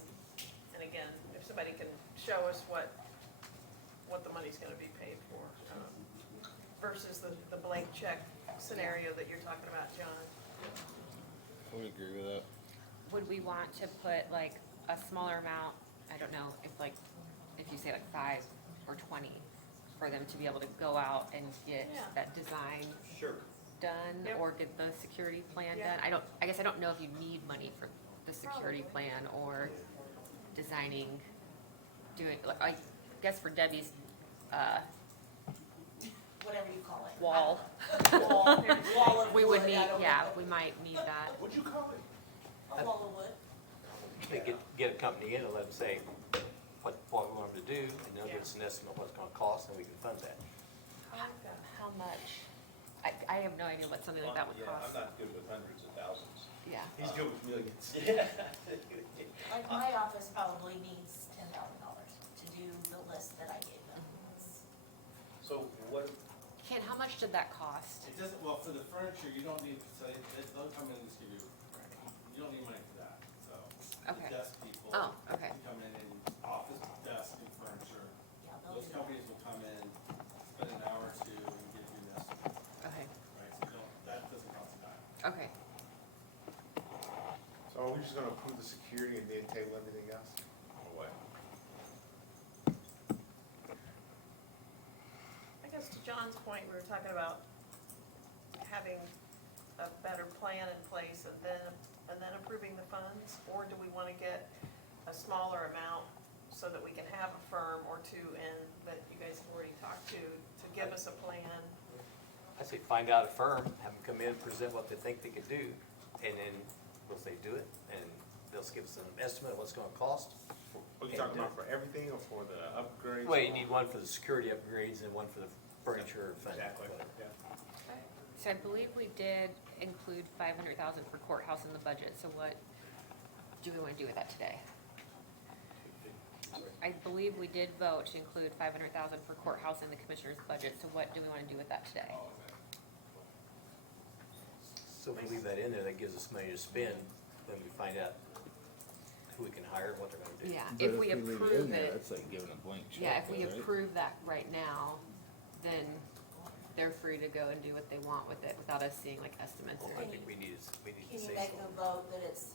again, if somebody can show us what the money's gonna be paid for, versus the blank check scenario that you're talking about, John. We agree with that. Would we want to put like a smaller amount, I don't know, if you say like 5 or 20, for them to be able to go out and get Yeah. that design Sure. done, Yep. or get the security plan Yeah. done? I guess I don't know if you need money for the security Probably. plan or designing, doing, like, I guess for Debbie's, Whatever you call it. wall. Wall of We would wood, need, I don't yeah, know. we might need that. What'd you call it? A wall of wood. Get a company in and let them say what we want them to do, and they'll give us an estimate of what it's gonna cost, and we can fund that. I like that. How much? I have no idea what something like that would Yeah, I'm cost. not good with hundreds of thousands. Yeah. He's good with millions. Yeah. Like my office probably needs $10,000. do the list that I gave them. So what, Ken, how much did that cost? It doesn't, well, for the furniture, you don't need, so they'll come in and just give you, you don't need money for that, so. Okay. The desk people. Oh, okay. Come in and office, desk and furniture. Yeah, they'll Those do that. companies will come in, spend an hour or two and give you an estimate, Okay, right? So you don't, that doesn't cost a dime. okay. So are we just gonna approve the security and then table everything else? Or what? I guess to John's point, we were talking about having a better plan in place and then approving the funds? Or do we wanna get a smaller amount so that we can have a firm or two in that you guys have already talked to give us a plan? I say find out a firm, have them come in, present what they think they could do, and then once they do it, and they'll give us an estimate of what's gonna cost. Are you talking about for everything or for the upgrades? Well, you need one for the security upgrades and one for the furniture and Exactly, whatever. yeah. So I believe we did include 500,000 for courthouse in the budget, so what do we wanna do with that today? I believe we did vote to include 500,000 for courthouse in the commissioner's budget, so what do we wanna do with that today? So if we leave that in there, that gives us money to spend when we find out who we can hire, what they're gonna do. Yeah, But if we leave it in approve there, it, That's like giving a blank check. yeah, if we right? approve that right now, then they're free to go and do what they want with it without us seeing like estimates Well, or I think we need to Can you say make so. a vote that it's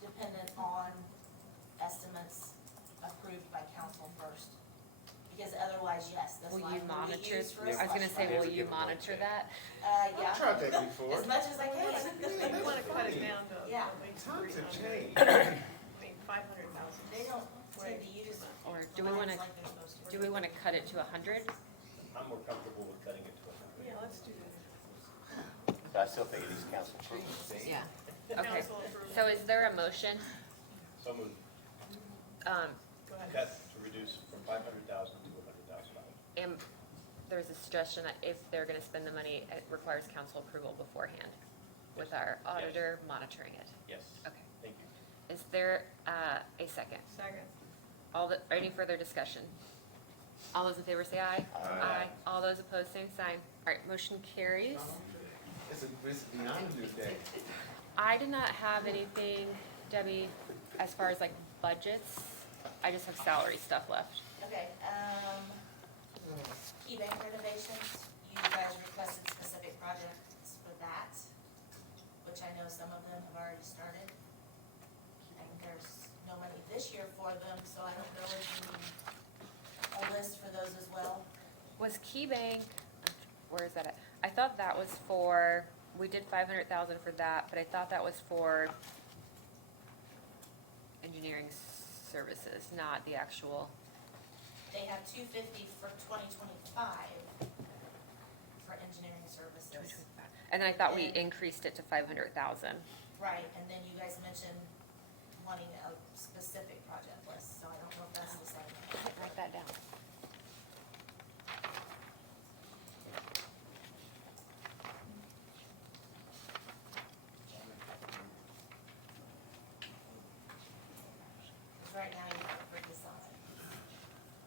dependent on estimates approved by council first? Because otherwise, yes, this Will line you will be monitor, used for a I was gonna slush say, fund. will you monitor that? Yeah, Tried that before. as much as I can. We wanna cut it down to Yeah. at least Times have 300. changed. I mean, 500,000. They don't tend to use Or the do we wanna, lines like they're supposed to. do we wanna cut it to 100? I'm more comfortable with cutting it to 100. Yeah, let's do that. But I still think it needs council approval. Yeah, okay. Council approval. So is there a motion? So moved. Go ahead. Cut to reduce from 500,000 to 100,000. And there's a suggestion that if they're gonna spend the money, it requires council approval beforehand with our auditor monitoring it. Yes. Okay. Thank you. Is there a second? Second. Any further discussion? All those in favor say aye. Aye. All those opposed, same sign. All right, motion carries. It's beyond a new day. I did not have anything, Debbie, as far as like budgets. I just have salary stuff left. Okay, key bank renovations, you guys requested specific projects for that, which I know some of them have already started. And there's no money this year for them, so I don't know if you need a list for those as well. Was Key Bank, where is that at? I thought that was for, we did 500,000 for that, but I thought that was for engineering services, not the actual. They have 250 for 2025 for engineering services. And then I thought we increased it to 500,000. Right, and then you guys mentioned wanting a specific project list, so I don't know if that's the same. Write that down. Because right now you have it for design.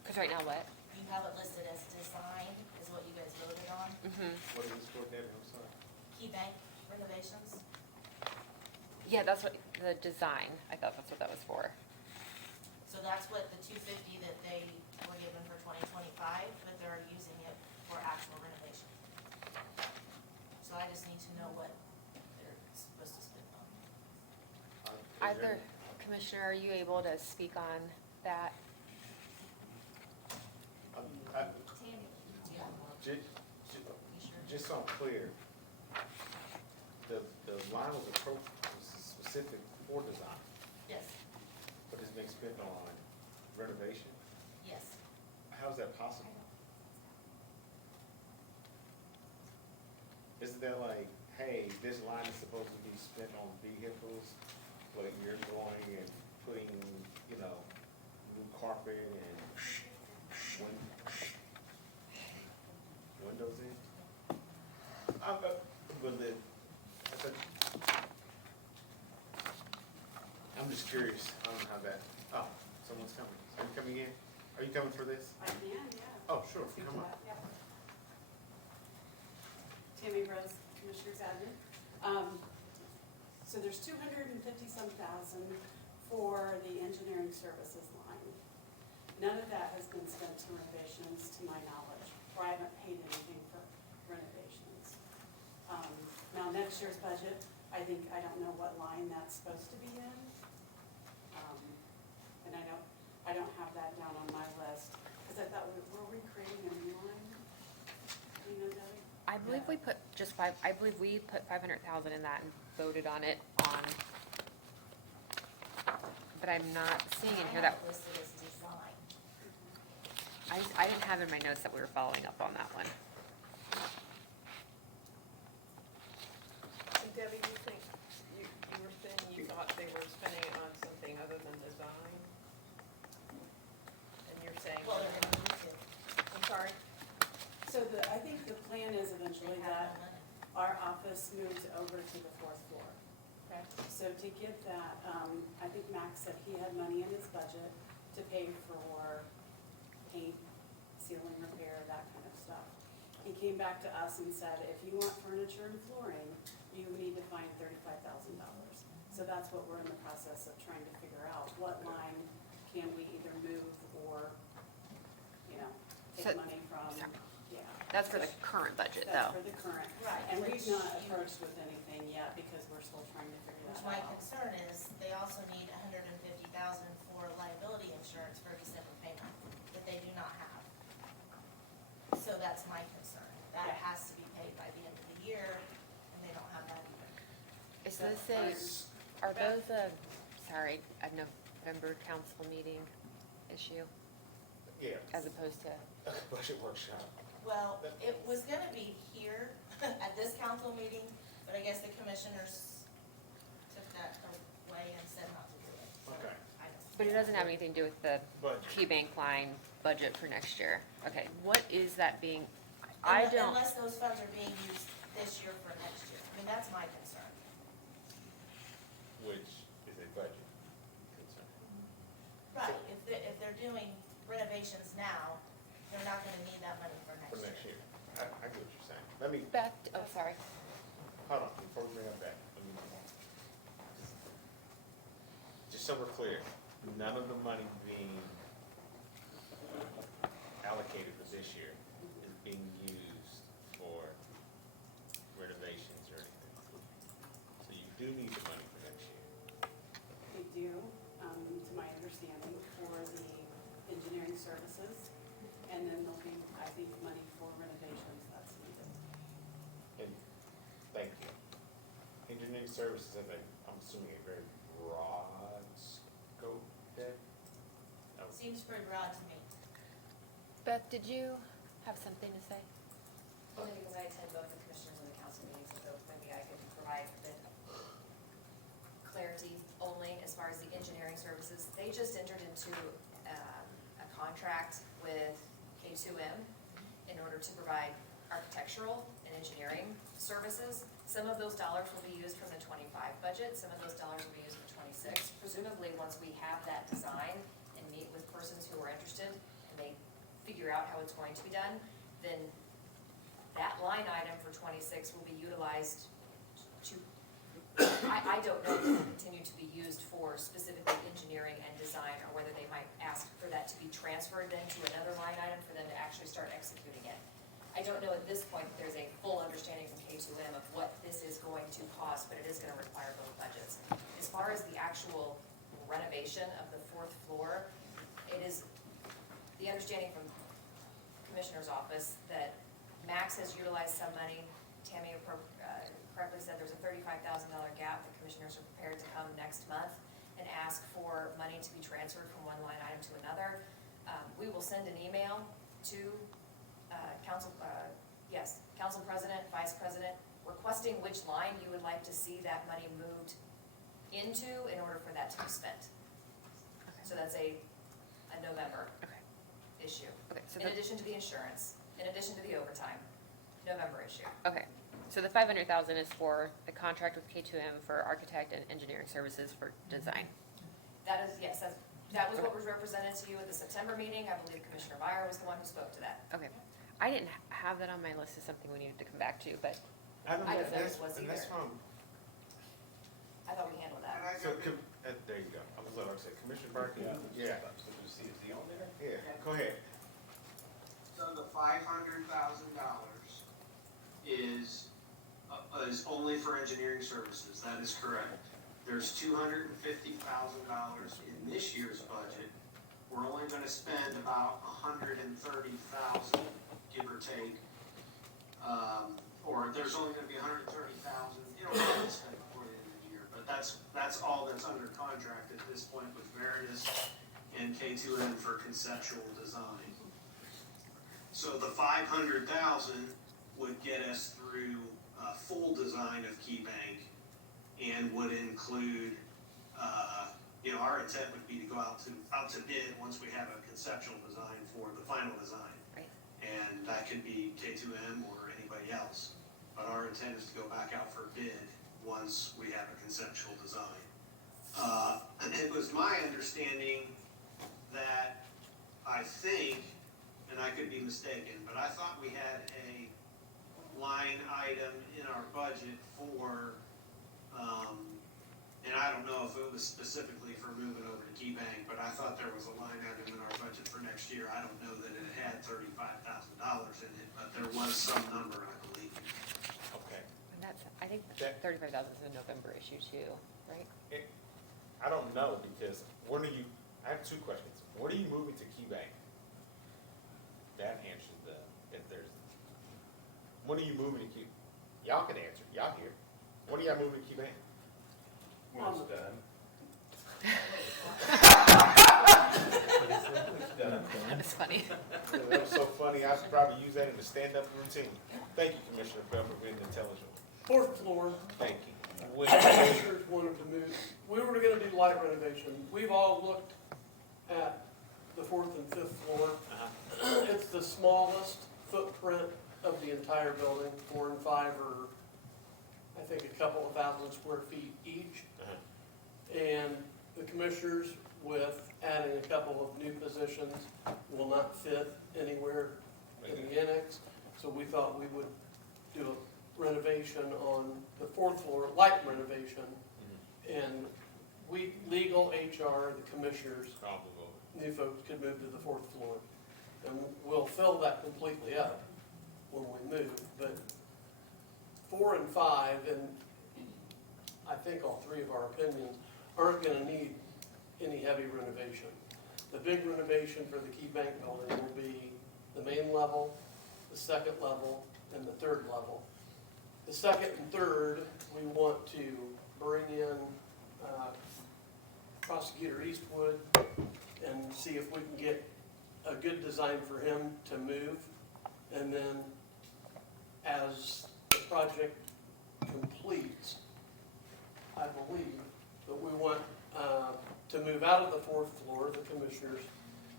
Cause right now what? You have it listed as design is what you guys voted on. Mm-hmm. What is this for, Debbie? I'm sorry. Key bank renovations. Yeah, that's what, the design, I thought that's what that was for. So that's what the 250 that they were given for 2025, but they're using it for actual renovation. So I just need to know what they're supposed to spend on. Either, Commissioner, are you able to speak on that? Just so I'm clear, the line was specific for design, Yes, but it's being spent on renovation. yes. How's that possible? Isn't that like, hey, this line is supposed to be spent on vehicles, but you're going and putting, you know, new carpet and windows in? I'm just curious, I don't know how that, oh, someone's coming in? Are Are you coming for this? I can, yeah. Oh, sure, come on. Yeah. Tammy Rose, Commissioner's Admin. So there's 250-some thousand for the engineering services line. None of that has been spent to renovations, to my knowledge, or I haven't paid anything for renovations. Now, next year's budget, I don't know what line that's supposed to be in. And I don't have that down on my list, because I thought, were we creating a new line? Do you know, Debbie? I believe we put I believe we put 500,000 in that and voted on it on, but I'm not seeing in here that, Listed as design. I didn't have in my notes that we were following up on that one. And Debbie, you think, you were saying you thought they were spending it on something other than design? And you're saying, Well, they're gonna need to. I'm sorry? So I think the plan is eventually They have that no money. our office moves over to the fourth floor. Okay. So to get that, I think Max said he had money in his budget to pay for paint, ceiling repair, that kind of stuff. He came back to us and said, if you want furniture and flooring, you need to find $35,000. So that's what we're in the process of trying to figure out. What line can we either move or, take So- money from? sorry. Yeah. That's for the current budget, That's though. for the current. Right, And we've which not you- approached with anything yet because we're still trying to figure Which that my out. concern is, they also need $150,000 for liability insurance for December payment, that they do not have. So that's my concern. That Yeah. has to be paid by the end of the year, and they don't have that either. Is this are those sorry, a November council meeting issue Yeah, as opposed to? budget workshop. Well, it was gonna be here at this council meeting, but I guess the commissioners took that away and said not to do it. So Okay. I don't- But it doesn't have anything to do with the Budget. Key Bank line budget for next year. Okay, what is that being, I don't, Unless those funds are being used this year for next year. I mean, that's my concern. Which is a budget concern. Right, if they're doing renovations now, they're not gonna need that money for For next next year. year. I get what you're saying. Let me, Beth, oh, sorry. hold on, before we bring it back, let me, just so we're clear, none of the money being allocated for this year is being used for renovations or anything. So you do need the money for next year. They do, to my understanding, for the engineering services. And then there'll be, I think, money for renovations that's needed. And, thank you. Engineering services, I'm assuming a very broad scope then? Seems pretty broad to me. Beth, did you have something to say? Only because I attend both the commissioners and the council meetings, so maybe I could provide a bit of clarity only as far as the engineering services. They just entered into a contract with K2M in order to provide architectural and engineering services. Some of those dollars will be used from the 25 budget, some of those dollars will be used for 26. Presumably, once we have that design and meet with persons who are interested, and they figure out how it's going to be done, then that line item for 26 will be utilized to, I don't know if it will continue to be used for specifically engineering and design, or whether they might ask for that to be transferred then to another line item for them to actually start executing it. I don't know at this point if there's a full understanding from K2M of what this is going to cost, but it is gonna require both budgets. As far as the actual renovation of the fourth floor, it is the understanding from Commissioner's office that Max has utilized some money. Tammy correctly said there's a $35,000 gap. The commissioners are prepared to come next month and ask for money to be transferred from one line item to another. We will send an email to council president, vice president, requesting which line you would like to see that money moved into in order for that to be spent. So that's a November issue. Okay, so In addition to the insurance, in addition to the overtime, November issue. Okay, so the 500,000 is for the contract with K2M for architect and engineering services for design. That is, yes, that's That was what was represented to you at the September meeting. I believe Commissioner Meyer was the one who spoke to that. Okay. I didn't have that on my list as something we needed to come back to, but I don't I know, don't think that's, it was and that's either. fine. I thought we handled that. So, there you go. I was like, I said, Commissioner Barkley, yeah, So is he on there? yeah, go ahead. So the $500,000 is only for engineering services, that is correct. There's $250,000 in this year's budget. We're only gonna spend about $130,000, give or take. Or there's only gonna be $130,000, we're gonna spend before the end of the year. But that's all that's under contract at this point with Veritas and K2N for conceptual design. So the 500,000 would get us through full design of Key Bank and would include, our intent would be to go out to bid once we have a conceptual design for the final design. Right. And that could be K2M or anybody else. But our intent is to go back out for bid once we have a conceptual design. It was my understanding that I think, and I could be mistaken, but I thought we had a line item in our budget for, and I don't know if it was specifically for moving over to Key Bank, but I thought there was a line item in our budget for next year. I don't know that it had $35,000 in it, but there was some number, I believe. Okay. and that's, I think That- 35,000 is a November issue too, right? I don't know, because when are you, I have two questions. When are you moving to Key Bank? That answers if there's, when are you moving to Key? Y'all can answer, y'all here. When are y'all moving to Key Bank? When it's done. That's funny. That was so funny, I should probably use that in the stand-up routine. Thank you, Commissioner Pell, for being intelligent. Fourth floor, Thank you. commissioners wanted to move, we were gonna do light renovation. We've all looked at the fourth and fifth floor. It's the smallest footprint of the entire building. 4 and 5 are, I think, a couple of thousand square feet each. And the commissioners, with adding a couple of new positions, will not fit anywhere in the annex. So we thought we would do a renovation on the fourth floor, light renovation. And we, legal, HR, the commissioners, new folks could move to the fourth floor. And we'll fill that completely up when we move. But 4 and 5, and I think all three of our opinions, aren't gonna need any heavy renovation. The big renovation for the Key Bank building will be the main level, the second level, and the third level. The second and third, we want to bring in Prosecutor Eastwood and see if we can get a good design for him to move. And then as the project completes, I believe, that we want to move out of the fourth floor, the commissioners,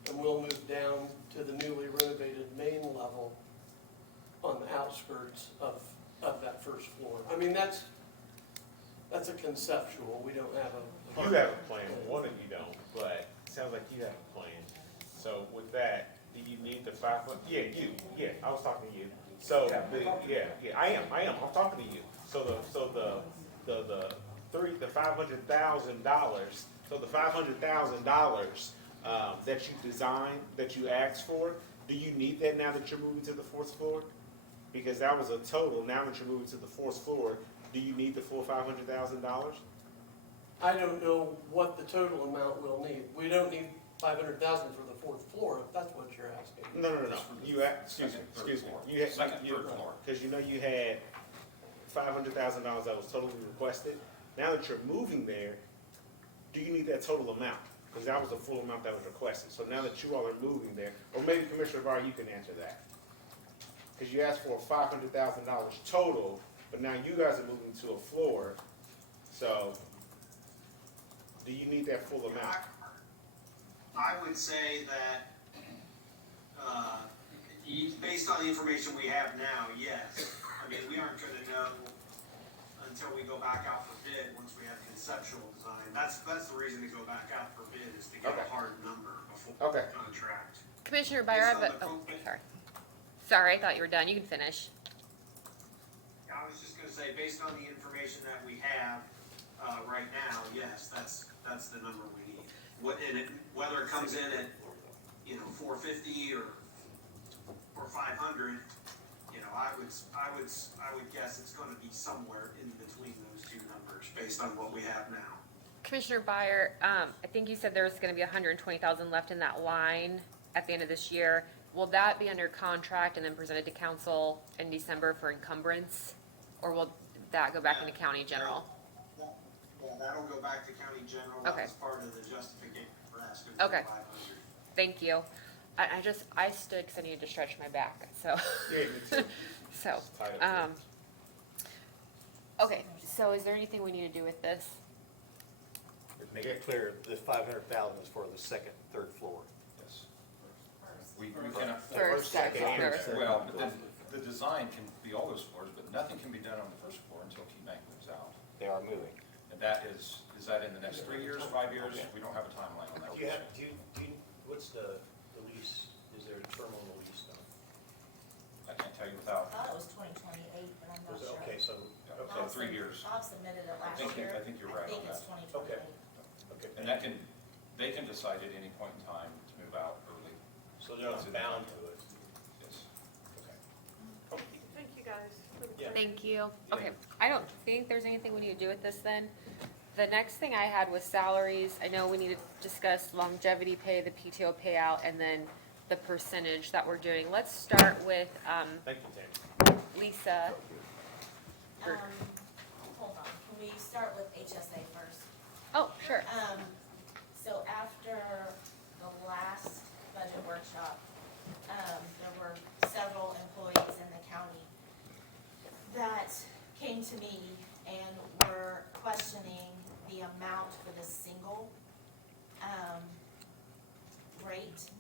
and we'll move down to the newly renovated main level on the outskirts of that first floor. I mean, that's a conceptual, we don't have a. You have a plan, one of you don't, but it sounds like you have a plan. So with that, do you need the 5 foot? Yeah, I was talking to you. So, I am, I'm talking to you. So the $500,000, so the $500,000 that you designed, that you asked for, do you need that now that you're moving to the fourth floor? Because that was a total, now that you're moving to the fourth floor, do you need the full $500,000? I don't know what the total amount we'll need. We don't need 500,000 for the fourth floor, if that's what you're asking. No. You, excuse me. You had, Second, third floor. because you know you had $500,000 that was totally requested. Now that you're moving there, do you need that total amount? Because that was the full amount that was requested. So now that you all are moving there, or maybe Commissioner Barr, you can answer that. Because you asked for $500,000 total, but now you guys are moving to a floor. So do you need that full amount? I would say that, based on the information we have now, yes. I mean, we aren't gonna know until we go back out for bid, once we have conceptual design. That's the reason to go back out for bid, is to get Okay. a hard number before Okay. the contract. Commissioner Byer, I have Based a- on the sorry. Sorry, I thought you were done. You can finish. I was just gonna say, based on the information that we have, right now, yes, that's the number we need. Whether it comes in at, 450 or 500, I would guess it's gonna be somewhere in between those two numbers, based on what we have now. Commissioner Byer, I think you said there's gonna be 120,000 left in that line at the end of this year. Will that be under contract and then presented to council in December for encumbrance? Or will that go back into county general? Yeah, that'll go back to county general, Okay. that's part of the justification for asking Okay. for 500. Thank you. I stood because I needed to stretch my back, so. Yeah, me too. So, Tied up okay, so is there anything we need to do with this? Make it clear, the 500,000 is for the second, third floor. Yes. We cannot. First, second, third. Well, but then the design can be all those floors, but nothing can be done on the first floor until T-Bank moves out. They are moving. And that is that in the next 3 years, 5 years? We don't have a timeline on that. Do you, what's the lease, is there a term on the lease now? I can't tell you I without, thought it was 2028, but I'm not sure. Okay, so, so 3 years. Bob submitted it last think- year. I think you're right on I think it's that. 2028. okay. And they can decide at any point in time to move out early. So they're not bound to it? Yes. Okay. Thank you guys. for the Yeah. Thank you. Okay, I don't think there's anything we need to do with this then. The next thing I had was salaries. I know we need to discuss longevity pay, the PTO payout, and then the percentage that we're doing. Let's start with, Thank you, Tammy. Lisa. Or- Hold on, can we start with HSA first? Oh, sure. So after the last budget workshop, there were several employees in the county that came to me and were questioning the amount for the single, rate.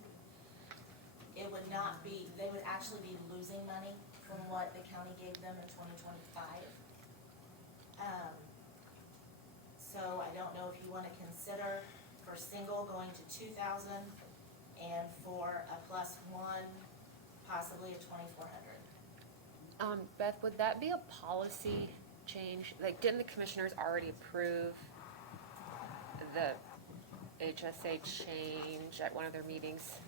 It would not be, they would actually be losing money from what the county gave them in 2025. So I don't know if you want to consider for single going to 2,000 and for a +1, possibly a 2,400. Beth, would that be a policy change? Like, didn't the commissioners already approve the HSA change at one of their meetings?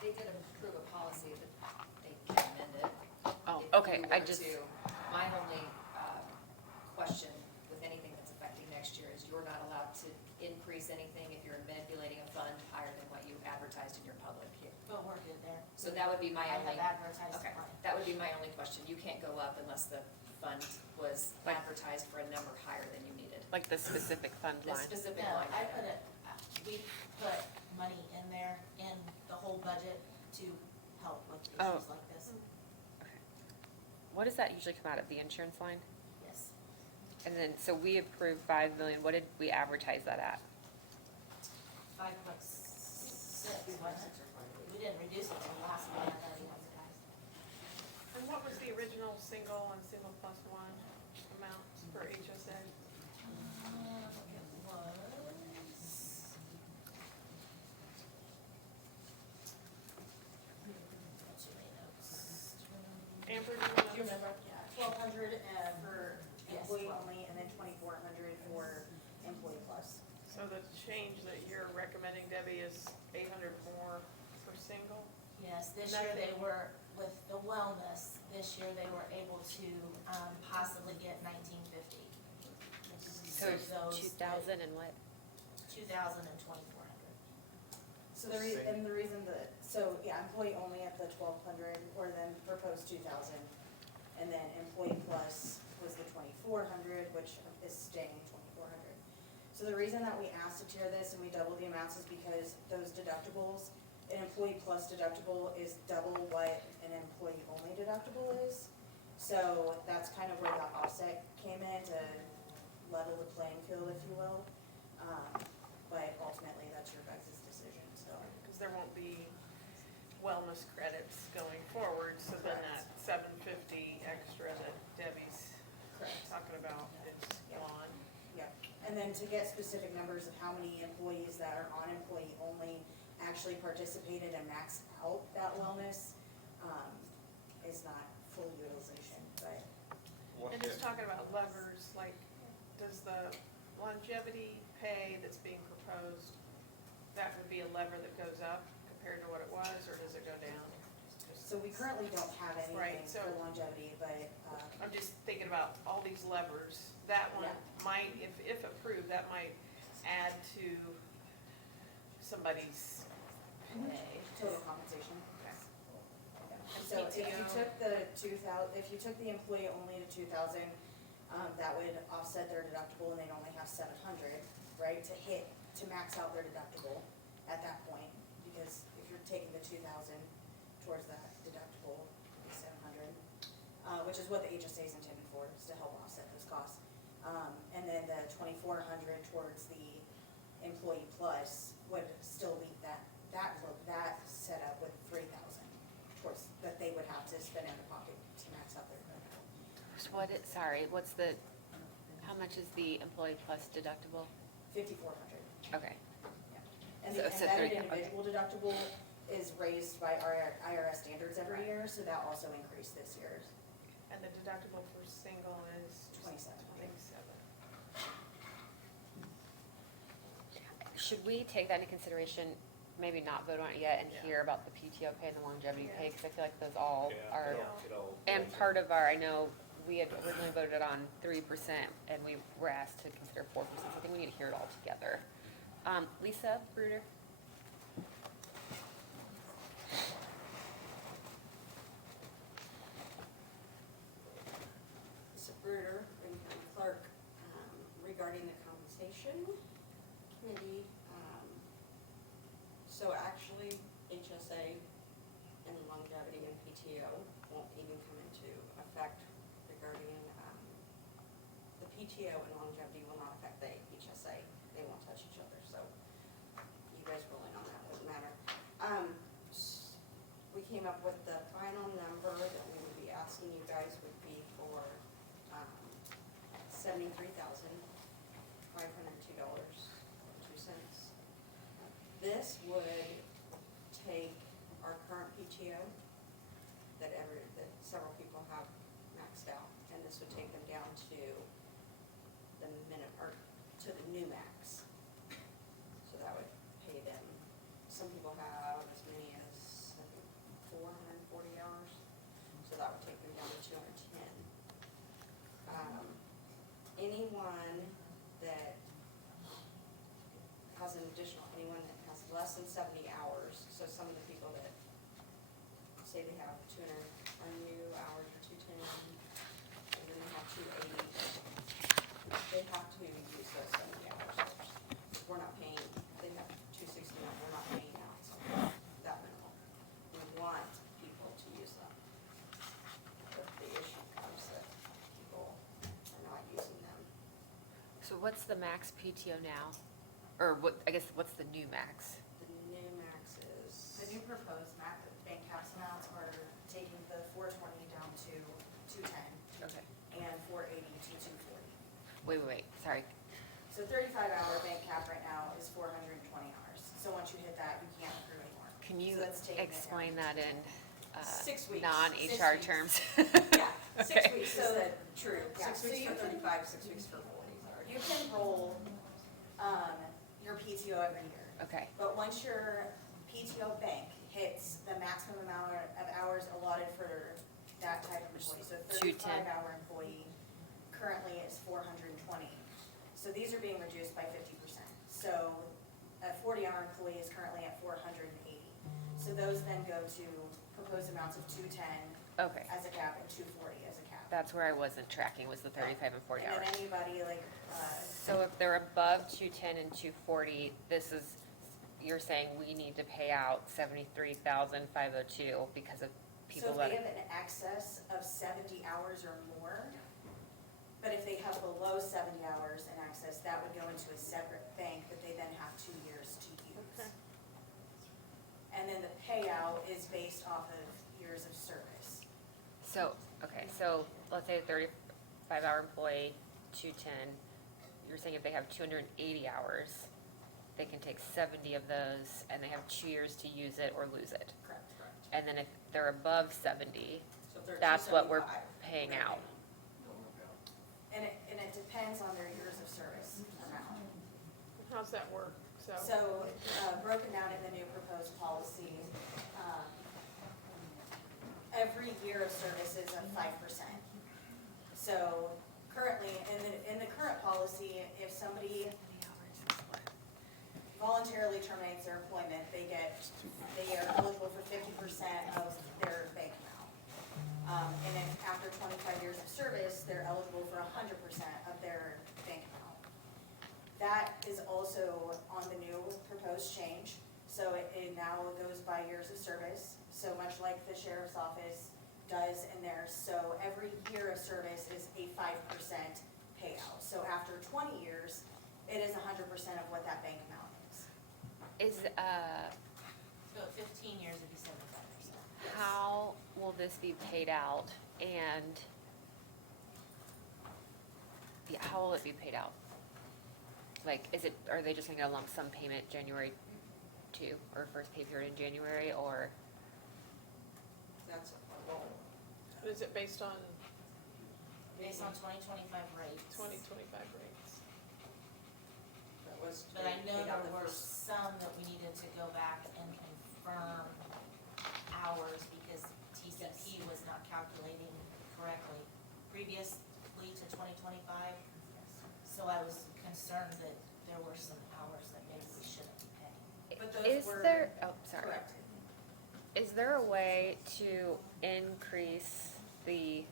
They did approve a policy that they can amend it. Oh, if okay, you I were just, to. My only question with anything that's affecting next year is you're not allowed to increase anything if you're manipulating a fund higher than what you advertised in your public. But we're good there. So that would be my I only. have advertised Okay, mine. that would be my only question. You can't go up unless the fund was advertised for a number higher than you needed. like the specific fund The line. specific No, line. I put it, we put money in there in the whole budget to help with Oh. issues like this. What does that usually come out of, the insurance line? Yes. And then, so we approved 5 million, what did we advertise that at? 5.6, wasn't it? We didn't reduce it to the last one, I thought we advertised. And what was the original single and single +1 amounts for HSA? It was. What's your notes? Amber, Do you remember? Yeah. 1,200 for Yes, employee 12. only, and then 2,400 for employee plus. So the change that you're recommending, Debbie, is 800 more for single? Yes, this year they were, with the wellness, this year they were able to, possibly get 1950. So it's those 2,000 and what? 2,000 and 2,400. So the reason that, so yeah, employee only at the 1,200, or then proposed 2,000. And then employee plus was the 2,400, which is staying 2,400. So the reason that we asked to tier this and we doubled the amounts is because those deductibles, an employee plus deductible is double what an employee only deductible is. So that's kind of where the offset came in, to level the playing field, if you will. But ultimately, that's your guys' decision, so. Because there won't be wellness credits going forward, so then that $750 extra that Debbie's talking about is gone. Yep, and then to get specific numbers of how many employees that are on employee only actually participated and maxed out that wellness, is not full utilization, but. And just talking about levers, like, does the longevity pay that's being proposed, that would be a lever that goes up compared to what it was, or does it go down? So we currently don't have Right, anything so- for longevity, but, I'm just thinking about all these levers. That one Yeah. might, if approved, that might add to somebody's pay. total compensation. And So if you PTO. took the if you took the employee only to 2,000, that would offset their deductible and they'd only have 700, right, to max out their deductible at that point. Because if you're taking the 2,000 towards that deductible, it'd be 700, which is what the HSA is intended for, is to help offset those costs. And then the 2,400 towards the employee plus would still leave that setup with 3,000 towards, that they would have to spend out of pocket to max out their deductible. How much is the employee plus deductible? 5,400. Okay. And So- the so embedded 30, okay. individual deductible is raised by our IRS standards every year, so that also increased this year, And the deductible for single is 27. 27. Should we take that into consideration, maybe not vote on it yet and hear about the PTO pay and the longevity pay? Because I feel like those all are, and part of our, I know we had originally voted on 3% and we were asked to consider 4%, so I think we need to hear it all together. Lisa Bruder? Lisa Bruder, Green County Clerk, regarding the compensation committee. So actually, HSA and longevity and PTO won't even come into effect regarding, the PTO and longevity will not affect the HSA. They won't touch each other, so you guys ruling on that doesn't matter. We came up with the final number that we would be asking you guys would be for $73,502.02. This would take our current PTO that several people have maxed out, and this would take them down to the to the new max. So that would pay them, some people have as many as, I think, 440 hours, so that would take them down to 210. Anyone that has anyone that has less than 70 hours, so some of the people that say they have 200 new hours or 210, and then they have 280, they have to use those 70 hours first. We're not paying, they have 269, we're not paying out something that minimal. We want people to use them. But the issue comes that people are not using them. So what's the max PTO now? Or what, I guess, what's the new max? The new max is. The new proposed bank caps amounts are taking the 420 down to 210 Okay. and 480 to 240. Wait, sorry. So 35-hour bank cap right now is 420 hours. So once you hit that, you can't accrue anymore. Can you So that's taking it explain down. that in 6 weeks. non-HR 6 weeks. terms? Yeah, 6 Okay. weeks is the true. Yeah, 6 so weeks you for can- 35, 6 weeks for 40, sorry. You can roll your PTO every year. Okay. But once your PTO bank hits the maximum amount of hours allotted for that type of employee, so 210. 35-hour employee currently is 420. So these are being reduced by 50%. So a 40-hour employee is currently at 480. So those then go to proposed amounts of 210 Okay. as a cap and 240 as a cap. That's where I wasn't tracking, was the 35 and 40 And hours. then anybody like, So if they're above 210 and 240, this is, you're saying we need to pay out 73,502 because of people so if that. they have an excess of 70 hours or more, but if they have below 70 hours in excess, that would go into a separate bank that they then have 2 years to use. Okay. And then the payout is based off of years of service. So, okay, so let's say a 35-hour employee, 210, you're saying if they have 280 hours, they can take 70 of those and they have 2 years to use it or lose it. Correct. And then if they're above 70, So if they're that's what we're 275, paying out. And it depends on their years of service amount. How's that work? So, broken down in the new proposed policy, every year of service is a 5%. So currently, in the current policy, if somebody voluntarily terminates their employment, they are eligible for 50% of their bank amount. And then after 25 years of service, they're eligible for 100% of their bank amount. That is also on the new proposed change. So it now goes by years of service, so much like the sheriff's office does in theirs. So every year of service is a 5% payout. So after 20 years, it is 100% of what that bank amount is. Is, So at 15 years, it'd be 75%. how will this be paid out and, yeah, how will it be paid out? Like, are they just gonna get a lump sum payment January 2 or first pay period in January, or? That's a goal. Is it based on Based on 2025 rates. 2025 rates? That was. But I know paid out there the were first- some that we needed to go back and confirm hours because TCP was not calculating correctly previously to 2025. So I was concerned that there were some hours that maybe we shouldn't be paying. But those Is were there, oh, sorry. correct. Is there a way to increase the,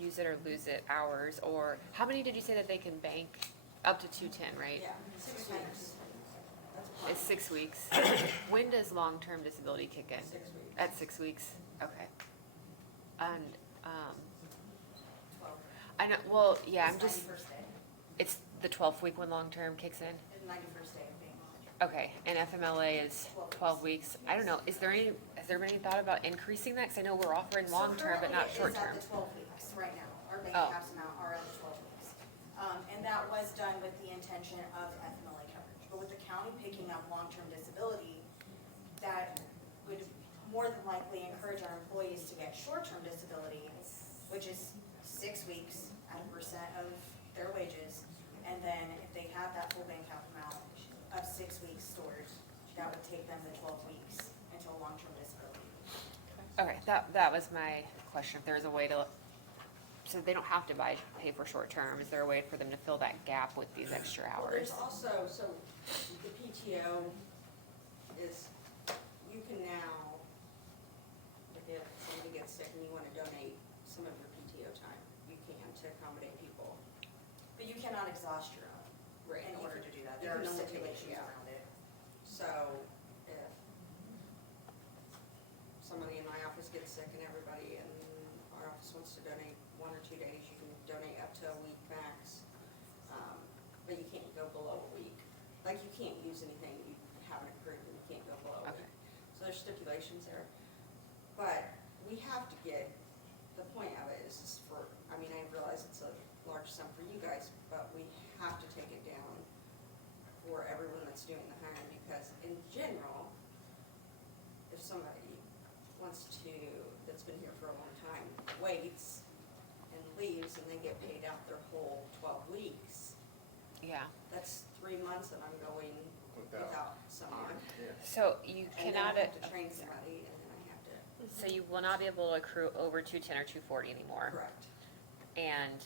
use it or lose it hours, or how many did you say that they can bank? Up to 210, right? Yeah, 6 weeks. It's 6 weeks. When does long-term disability kick in? 6 weeks. At 6 weeks? Okay. And, 12. I know, well, yeah, I'm It's just, 91st day. it's the 12th week when long-term kicks in? And 91st day of being on. Okay, and FMLA is 12 weeks. I don't know, has there been any thought about increasing that? Cause I know we're offering So long-term, but not currently short-term. it is at the 12 weeks right now. Our bank Oh. caps amount are at the 12 weeks. And that was done with the intention of FMLA coverage. But with the county picking up long-term disability, that would more than likely encourage our employees to get short-term disability, which is 6 weeks at 1% of their wages. And then if they have that full bank cap amount of 6 weeks stored, that would take them to 12 weeks until long-term disability. Okay, that was my question, if there's a way to, so they don't have to pay for short-term, is there a way for them to fill that gap with these extra Well, hours? there's also, so the PTO is, you can now, if somebody gets sick and you wanna donate some of your PTO time, you can to accommodate people. But you cannot exhaust your own Right. in order to do that. You There are can only take stipulations it out. around it. So if somebody in my office gets sick and everybody in our office wants to donate 1 or 2 days, you can donate up to a week max. But you can't go below a week. Like you can't use anything you haven't accrued and you can't go below a Okay. week. So there's stipulations there. But we have to get, the point of it is for, I mean, I realize it's a large sum for you guys, but we have to take it down for everyone that's doing the hiring, because in general, if somebody wants to, that's been here for a long time, waits and leaves and they get paid out their whole 12 weeks, Yeah, that's 3 months that I'm going without someone. so you And then cannot, I have to train somebody, and then I have to, so you will not be able to accrue over 210 or 240 anymore? correct. And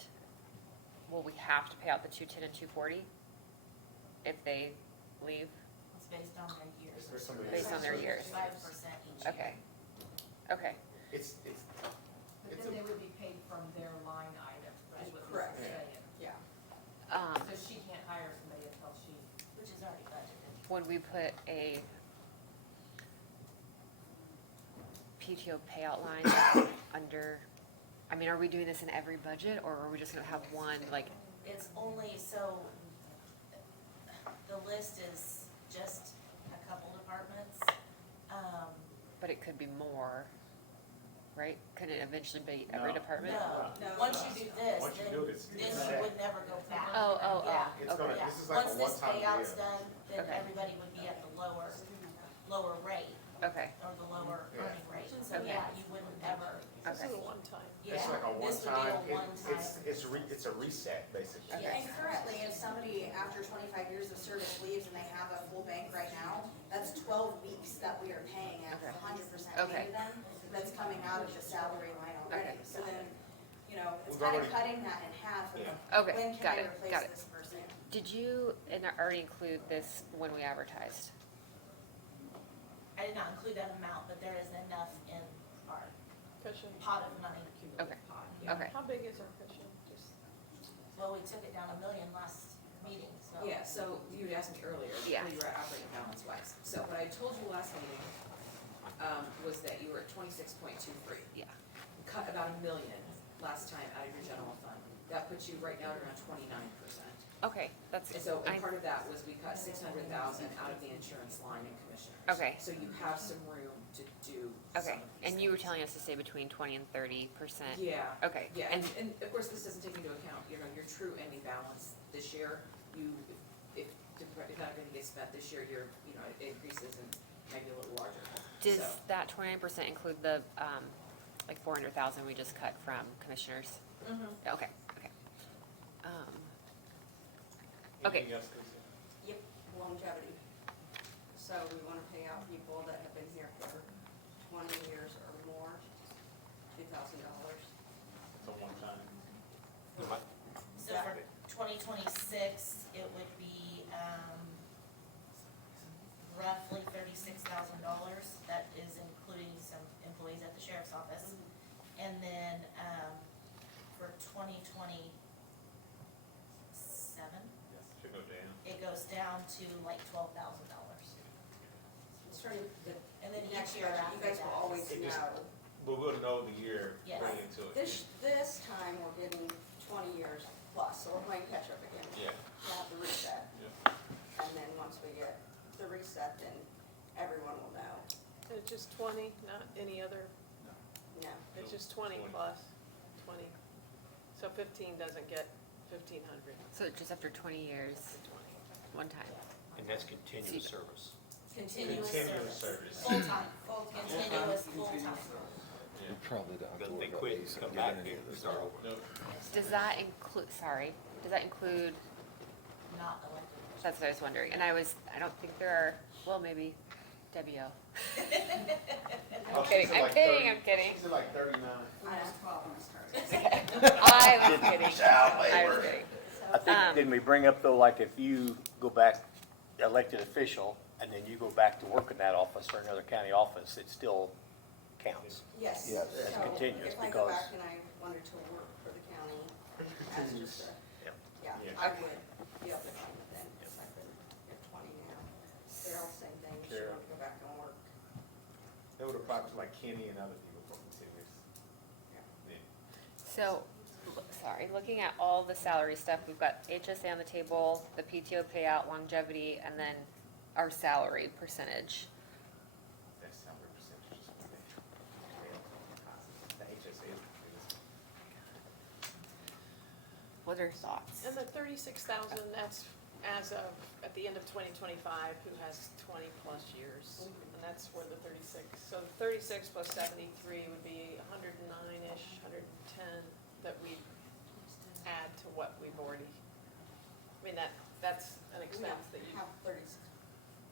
will we have to pay out the 210 and 240 if they leave? It's based on their years. Is there somebody- Based on their years. 5% each year. Okay, okay, It's, But it's then a, they would be paid from their line item, is what Correct. this is saying. Yeah. Um, So she can't hire somebody until she. which is already budgeted. would we put a PTO payout line under, I mean, are we doing this in every budget, or are we just gonna have one, like, It's only, so the list is just a couple it could be more, right? Could it eventually be every No. department? No, once you do this, Once you then, do it, it's then set. you would never go back. Oh, oh, oh, Yeah. It's gonna, okay. this is like a Once this one-time payout's deal. done, then Okay. everybody would be at the lower rate, Okay, or the lower Yeah. earning rate. So, Okay. yeah, you wouldn't ever, This okay. is a one-time. yeah, It's like a this would one-time, be a one-time. it's a reset, basically. Okay. And currently, if somebody after 25 years of service leaves and they have a full bank right now, that's 12 weeks that we are paying at Okay. 100% Okay. pay to them. That's coming out of the salary line already. Okay. So then, you know, it's We've kind already- of cutting that in half. of Yeah. Okay, When got can I it, replace got it. this person? Did you already include this when we advertised? I did not include that amount, but there is enough in our Cushion. pot of money. Okay, Yeah. okay. How big is our cushion? Just, Well, we took it down $1 million last meeting, so. Yeah, so you had asked me earlier, Yeah. where you were at operating balance wise. So what I told you last meeting, was that you were at 26.23. Yeah. Cut about $1 million last time out of your general fund. That puts you right now at around 29%. Okay, that's, And so, I, and part of that was we cut 600,000 out of the insurance line in commissioners. Okay. So you have some room to do okay, some of these and you were things. telling us to stay between 20 and 30%? Yeah. Okay, Yeah, and, and of course, this doesn't take into account, you know, your true ending balance this year. You, if not gonna get spent this year, you know, it increases and maybe a little larger. does So, that 29% include the, like 400,000 we just cut from commissioners? mhm. Okay, okay. Okay. Anything else, Lisa? Yep, longevity. So we wanna pay out people that have been here for 20 years or more, $2,000. It's a one-time. So for 2026, it would be, roughly $36,000. That is including some employees at the sheriff's office. And then, for 2027, Should go down. it goes down to like $12,000. It's starting And then next each year, year you after guys will that. always It just- know. But we'll know the year Yes. going into it. This time, we're getting 20 years plus, so we're playing catch up again. Yeah. We have the reset. Yeah. And then once we get the reset, then everyone will know. and it's just 20, not any other, No. it's just 20 plus, 20. So 15 doesn't get 1,500. So just after 20 years, one time? And that's continuous service. Continuous Continuous service. service. Full-time, continuous, full-time. We probably don't have to But worry they about quit, these come getting back, any they of this start out. over. No. Does that include, sorry, does that include, Not elected. that's what I was wondering, and I don't think there are, well, maybe WO. Oh, kidding, she's at I'm like kidding, 30 I'm kidding. She's at like 39. I was 12 when I started. I was kidding, I was kidding. I think, didn't we bring up though, like if you go back elected official and then you go back to work in that office or another county office, it still counts. Yes. Yes. That's So continuous if I go because- back and I wanted to work for the county as just a, Yeah. yeah, Yeah. I would be able to come within, because I've been at 20 now. They're all the same thing, she Sure. wanted to go back and work. They would have talked to like Kenny and other people for continuous. Yeah. So, sorry, looking at all the salary stuff, we've got HSA on the table, the PTO payout, longevity, and then our salary percentage. That's salary percentage. The HSA is. What are your thoughts? And the 36,000, that's as of, at the end of 2025, who has 20 plus years. And that's where the 36, so the 36 plus 73 would be 109-ish, 110 that we add to what we've already, I mean, that's an expense that you. We have 36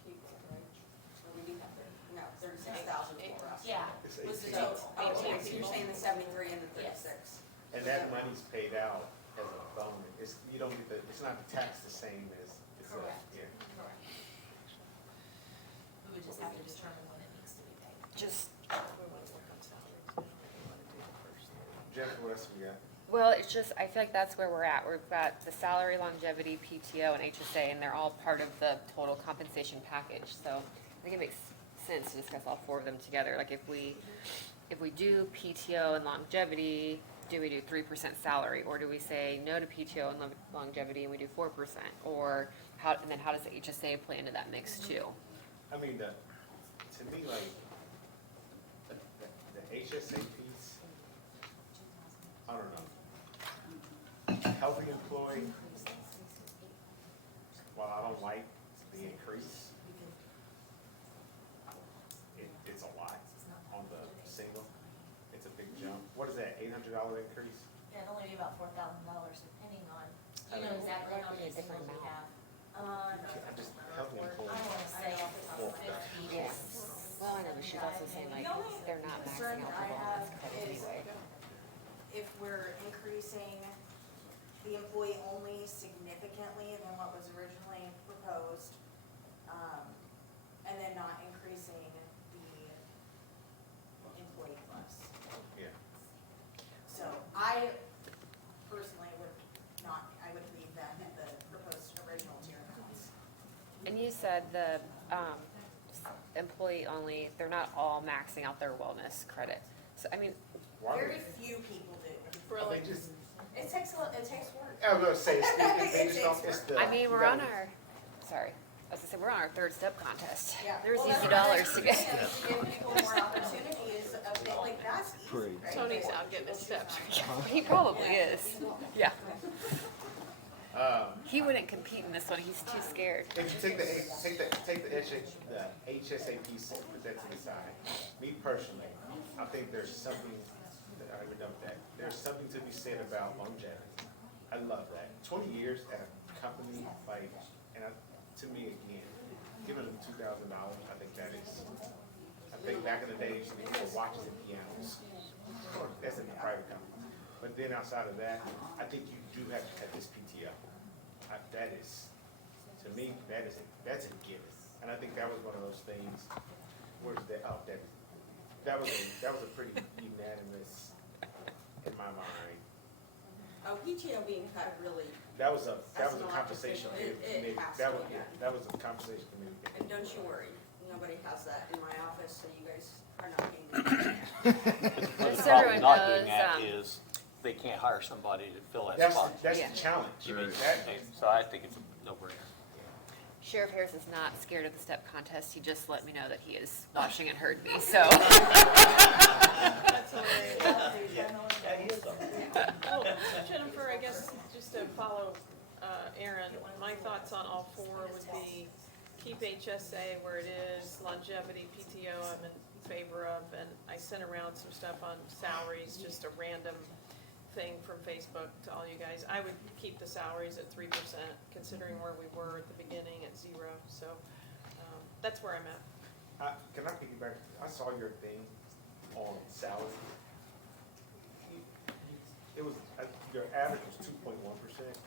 people, right? Or we do have 30, no, 36,000 for us. Yeah, It's was the 18. total. Oh, okay, so you're saying the 73 and the 36. And that money's paid out as a bonus. It's, you don't get the, it's not taxed the same as, it's a, Correct. yeah. Correct. We would just have to determine when it needs to be paid. Just, We want to work on salaries now, we want to do the first. Jennifer, what else we got? well, it's just, I feel like that's where we're at. We've got the salary, longevity, PTO, and HSA, and they're all part of the total compensation package. So I think it makes sense to discuss all four of them together. Like if we do PTO and longevity, do we do 3% salary, or do we say no to PTO and longevity and we do 4%? Or how, and then how does the HSA play into that mix too? I mean, to me, like, HSA piece, I don't know. Healthy employee, while I don't like the increase, it's a lot on the single. It's a big jump. What is that, $800 increase? Yeah, it'd only be about $4,000 depending on, do you know exactly how many singles we have? I just, healthy I employee. don't wanna say off the top of my head. Yeah. Well, I know, but she's also saying like, they're not maxing out the wellness credit anyway. If we're increasing the employee only significantly than what was originally proposed, and then not increasing the employee plus. Yeah. So I personally would not, I would leave them at the proposed original tier amounts. And you said the, employee only, they're not all maxing out their wellness credit. So, I mean, Why Very would- few people do. They just, It takes work. I was gonna say, they just don't, it's the. I mean, we're you on gotta- our, sorry, I was gonna say, we're on our third step contest. Yeah. There's Well, easy that's what I'm dollars to saying, get. to give people more opportunities, of it, like, that's easy, Great. right? Tony's out getting his steps. He probably is. Yeah. Um, He wouldn't compete in this one. He's too scared. If you take the HSA piece, put that to the side. Me personally, I think there's something, I would dump that, there's something to be said about longevity. I love that. 20 years at a company, like, to me, again, giving them $2,000, I think that is, I think back in the days, they were watches and pianos. That's in the private company. But then outside of that, I think you do have to cut this PTO. That is, to me, that's a given. And I think that was one of those things, where's that, that was a pretty unanimous in my mind. Oh, PTO being cut really, That was a That's not conversation. official. It has That to, was, yeah. that was a conversation committee. and don't you worry, nobody has that in my office, so you guys are not being discriminated. But Just the so problem everyone not knows, doing that is they can't hire somebody to fill that That's, spot. that's Yeah. the challenge. Right. So I think it's a no-brainer. Sheriff Harris is not scared of the step contest. He just let me know that he is watching and heard me, so. That's hilarious. Well, Jennifer, I guess, just to follow Aaron, my thoughts on all four would be keep HSA where it is, longevity, PTO I'm in favor of, and I sent around some stuff on salaries, just a random thing from Facebook to all you guys. I would keep the salaries at 3%, considering where we were at the beginning at 0, so that's where I'm at. Can I piggyback? I saw your thing on salary. It was, your average was 2.1%.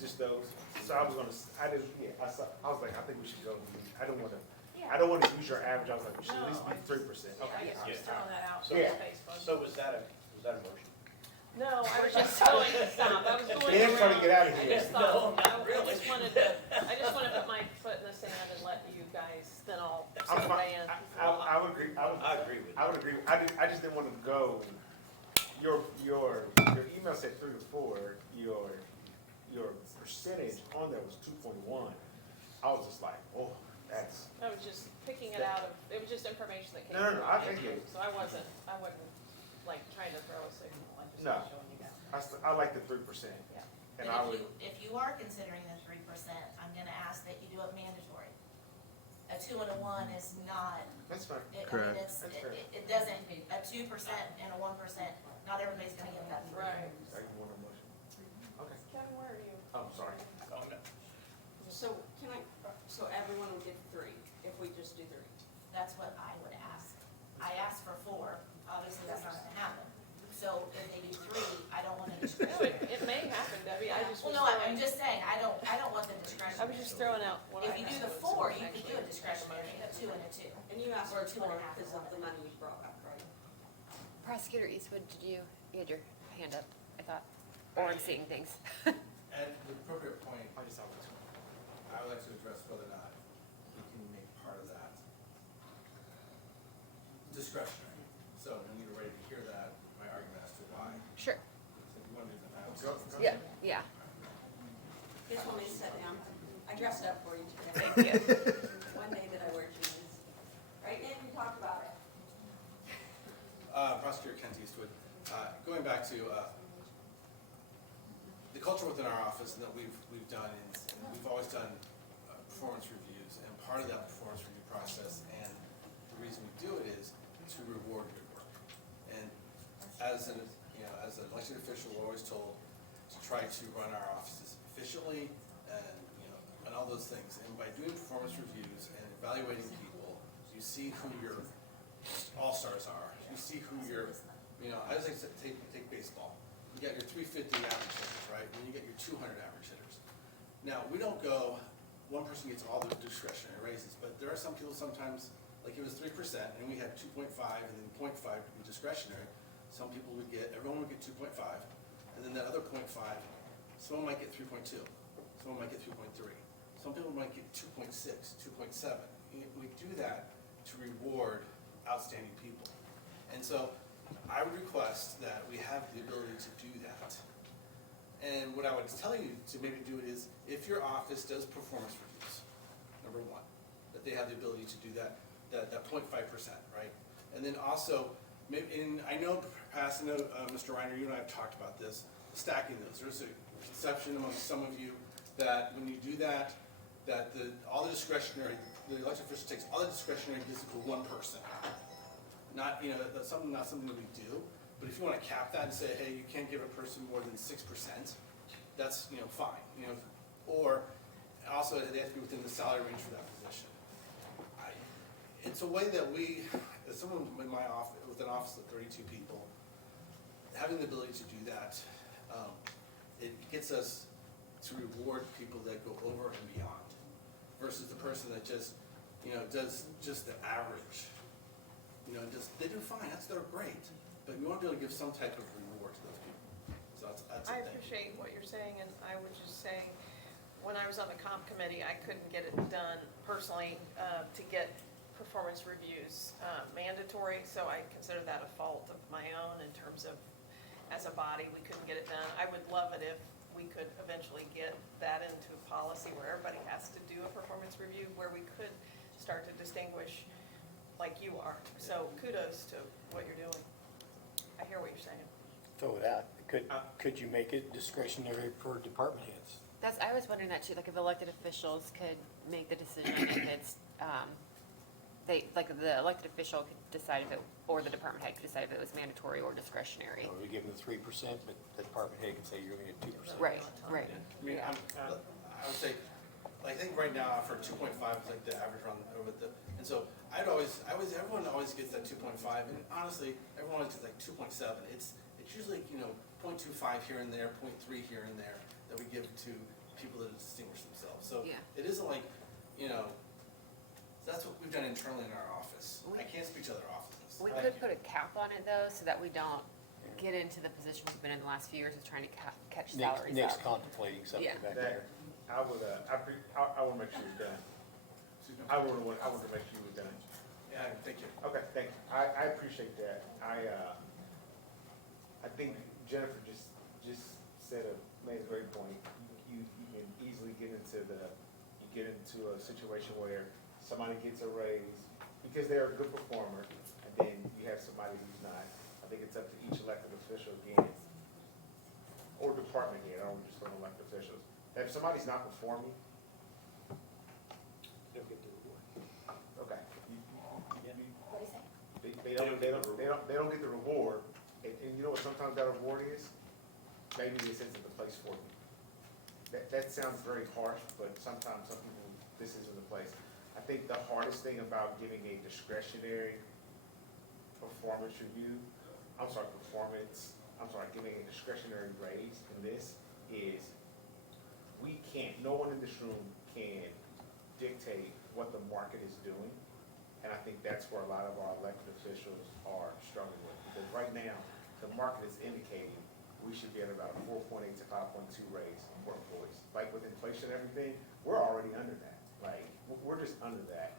Just those. So I was gonna, I didn't, yeah, I was like, I think we should go, I don't wanna use your average. I was like, we should at least be 3%. Okay. I'm just throwing that out Yeah. on Facebook. So was that a motion? No, I was just going to stop, I was going around. Dan's trying to get out of I here. just thought, I just wanted to put my foot in the sand and let you guys then all I'm say fine. weigh in. I would agree, I agree with you. I would agree. I just didn't want to go, your email said 3 to 4, your percentage on there was 2.1. I was just like, oh, that's, I was just picking it out of, it was just information that came. No, from I Facebook, get it. So I wasn't like trying to throw a signal, I just No. was showing you guys. I like the 3%. Yeah. And I would, If you are considering the 3%, I'm gonna ask that you do it mandatory. A 2 and a 1 is not, that's fine. I mean, Correct. it's, That's fair. it doesn't, a 2% and a 1%, not everybody's gonna get that. Right. Are you want a motion? Okay. Kevin, where are you? Oh, sorry. So so everyone will get 3, if we just do 3. That's what I would ask. I asked for 4, obviously that's not gonna happen. So if they do 3, I don't want to No, discriminate. it may happen, Debbie, I just Well, was no, I'm throwing, just saying, I don't want the discretion. I was just throwing out what I If you do had, the so 4, it's you can do a actually discretionary, a 2 and a 2. And you asked Or for 2.5 because of the money you brought up, right? Prosecutor Eastwood, you had your hand up, I thought, or seeing things. At the appropriate point, I just thought it was. I would like to address whether or not we can make part of that discretionary. So when you're ready to hear that, my argument as to why. Sure. So if you want to do that now. Yeah, yeah. You just want me to sit down? I dressed up for you today. Thank you. One day that I wear jeans. Right, Nate, we talked about it. back to, the culture within our office that we've done is, we've always done performance reviews, and part of that performance review process, and the reason we do it is to reward good work. And as an elected official, we're always told to try to run our offices efficiently and all those things. And by doing performance reviews and evaluating people, you see who your all-stars are. You see who your, I just like to take baseball. You got your 350 average hitters, right? And then you get your 200 average hitters. Now, we don't go, one person gets all the discretionary raises, but there are some people sometimes, like it was 3%, and we had 2.5, and then 0.5 would be discretionary. Some people would get, everyone would get 2.5, and then that other 0.5, someone might get 3.2, someone might get 3.3. Some people might get 2.6, 2.7. We do that to reward outstanding people. And so I would request that we have the ability to do that. And what I would tell you to maybe do it is, if your office does performance reviews, number one, that they have the ability to do that 0.5%, right? And then also, maybe, and I know, Mr. Reiner, you and I have talked about this, stacking those. There's a conception among some of you that when you do that, all the discretionary, the elected official takes all the discretionary and gives it to one person. Not, that's not something that we do, but if you want to cap that and say, hey, you can't give a person more than 6%, that's, fine, or also they have to be within the salary range for that position. It's a way that we, as someone in my office, with an office of 32 people, having the ability to do that, it gets us to reward people that go over and beyond, versus the person that just, does just the average. They do fine, they're great, but we want to be able to give some type of reward to those people. So that's a I thing. appreciate what you're saying, and I was just saying, when I was on the comp committee, I couldn't get it done personally, to get performance reviews mandatory, so I consider that a fault of my own in terms of, as a body, we couldn't get it done. I would love it if we could eventually get that into a policy where everybody has to do a performance review, where we could start to distinguish like you are. So kudos to what you're doing. I hear what you're saying. Throw it out. Could you make it discretionary per department heads? I was wondering that too, like if elected officials could make the decision if it's, the elected official could decide if it, or the department head could decide if it was mandatory or discretionary. Or we give them the 3%, but the department head can say you're gonna get 2%. Right, right. I mean, I would say, I think right now for 2.5 is like the average run over and so everyone always gets that 2.5, and honestly, everyone always gets like 2.7. It's usually, 0.25 here and there, 0.3 here and there that we give to people that distinguish themselves. So Yeah. it isn't like, that's what we've done internally in our office. I can't speak to other offices. We could put a cap on it though, so that we don't get into the position we've been in the last few years of trying to catch salaries Nick's up. contemplating something Yeah. back there. I would, I want to make sure you're done. I want to make sure you're done. Yeah, thank you. Okay, thank you. I appreciate that. I think Jennifer just made a great point. You can easily get into a situation where somebody gets a raise because they're a good performer, and then you have somebody who's not. I think it's up to each elected official again, or department head, I don't just want elected officials. If somebody's not performing, They'll get the reward. okay. They don't get the reward, and you know what sometimes that reward is? Maybe this isn't the place for you. That sounds very harsh, but sometimes some people, this isn't the place. I think the hardest thing about giving a discretionary performance review, giving a discretionary raise in this is, no one in this room can dictate what the market is doing. And I think that's where a lot of our elected officials are struggling with. Because right now, the market is indicating we should get about a 4.8 to 5.2 raise for employees. Like with inflation and everything, we're already under that. Like, we're just under that.